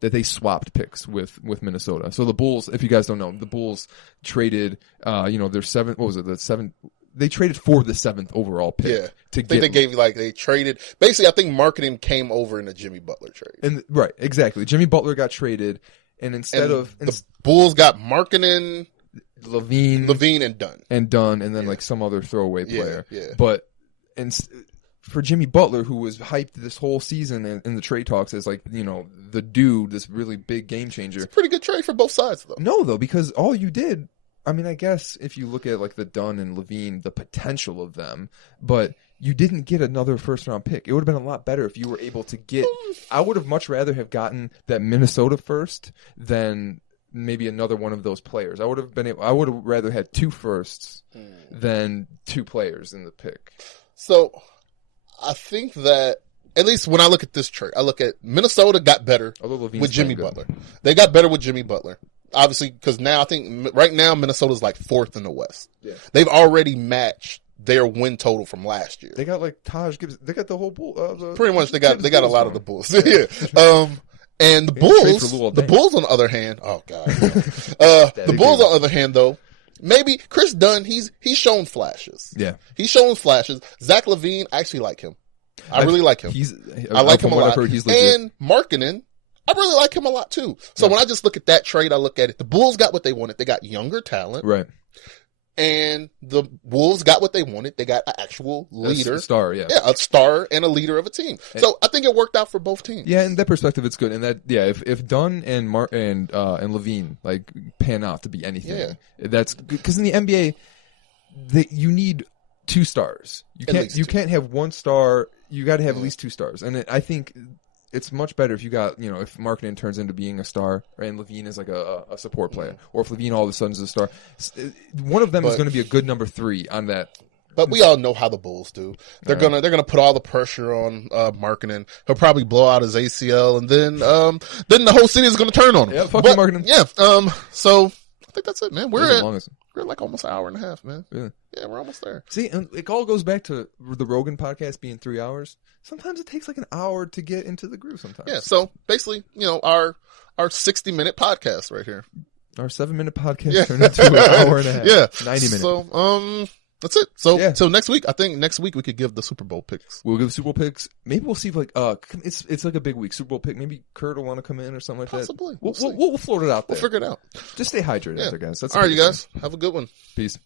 they swapped picks with Minnesota. So the Bulls, if you guys don't know, the Bulls traded, their seventh. What was it? The seventh. They traded for the 7th overall pick. Yeah, they traded. Basically, I think marketing came over in the Jimmy Butler trade. And right, exactly. Jimmy Butler got traded, and the Bulls got Markkanen, Levine, and Dunn, and then like some other throwaway player. Yeah. But for Jimmy Butler, who was hyped this whole season in the trade talks as like the dude, this really big game changer. It's a pretty good trade for both sides, though. No, though, because all you did. I mean, I guess if you look at like the Dunn and Levine, the potential of them, but you didn't get another first-round pick. It would have been a lot better if you were able to get. I would have much rather have gotten that Minnesota first than maybe another one of those players. I would have rather had 2 firsts than 2 players in the pick. So, I think that at least when I look at this trade, I look at Minnesota got better with Jimmy Butler. They got better with Jimmy Butler. Obviously, because now I think right now Minnesota's like 4th in the West. Yeah. They've already matched their win total from last year. They got like Taj Gibson. They got the whole bull. Pretty much, they got a lot of the Bulls. Yeah. And the Bulls on the other hand, oh god, the Bulls on the other hand though, maybe Chris Dunn, he's shown flashes. Yeah, he's shown flashes. Zach LaVine, I actually like him. I really like him. I like him a lot. And Markkanen, I really like him a lot too. So when I just look at that trade, I look at it. The Bulls got what they wanted. They got younger talent. Right. And the Wolves got what they wanted. They got an actual leader. A star, yeah. Yeah, a star and a leader of a team. So I think it worked out for both teams. Yeah, in that perspective, it's good. And that, if Dunn and Levine like pan out to be anything, that's good. Because in the NBA, you need 2 stars. You can't have 1 star. You got to have at least 2 stars. And I think it's much better if you got, if Markkanen turns into being a star and Levine is like a support player, or if Levine all of a sudden is a star. One of them is going to be a good number 3 on that. But we all know how the Bulls do. They're gonna put all the pressure on Markkanen. He'll probably blow out his ACL, and then the whole city is going to turn on him. Yeah, fuck you, Markkanen. Yeah. So I think that's it, man. We're like almost an hour and a half, man. Really? Yeah, we're almost there. See, and it all goes back to the Rogan podcast being 3 hours. Sometimes it takes like an hour to get into the groove sometimes. Yeah, so basically, our 60-minute podcast right here. Our 7-minute podcast turned into an hour and a half. Yeah. 90 minutes. So, that's it. So, till next week, I think next week we could give the Super Bowl picks. We'll give the Super Bowl picks. Maybe we'll see if it's like a big week. Super Bowl pick. Maybe Kurt will want to come in or something like Possibly. that. We'll float it out there. We'll figure it out. Just stay hydrated out there, guys. All right, you guys. Have a good one. Peace.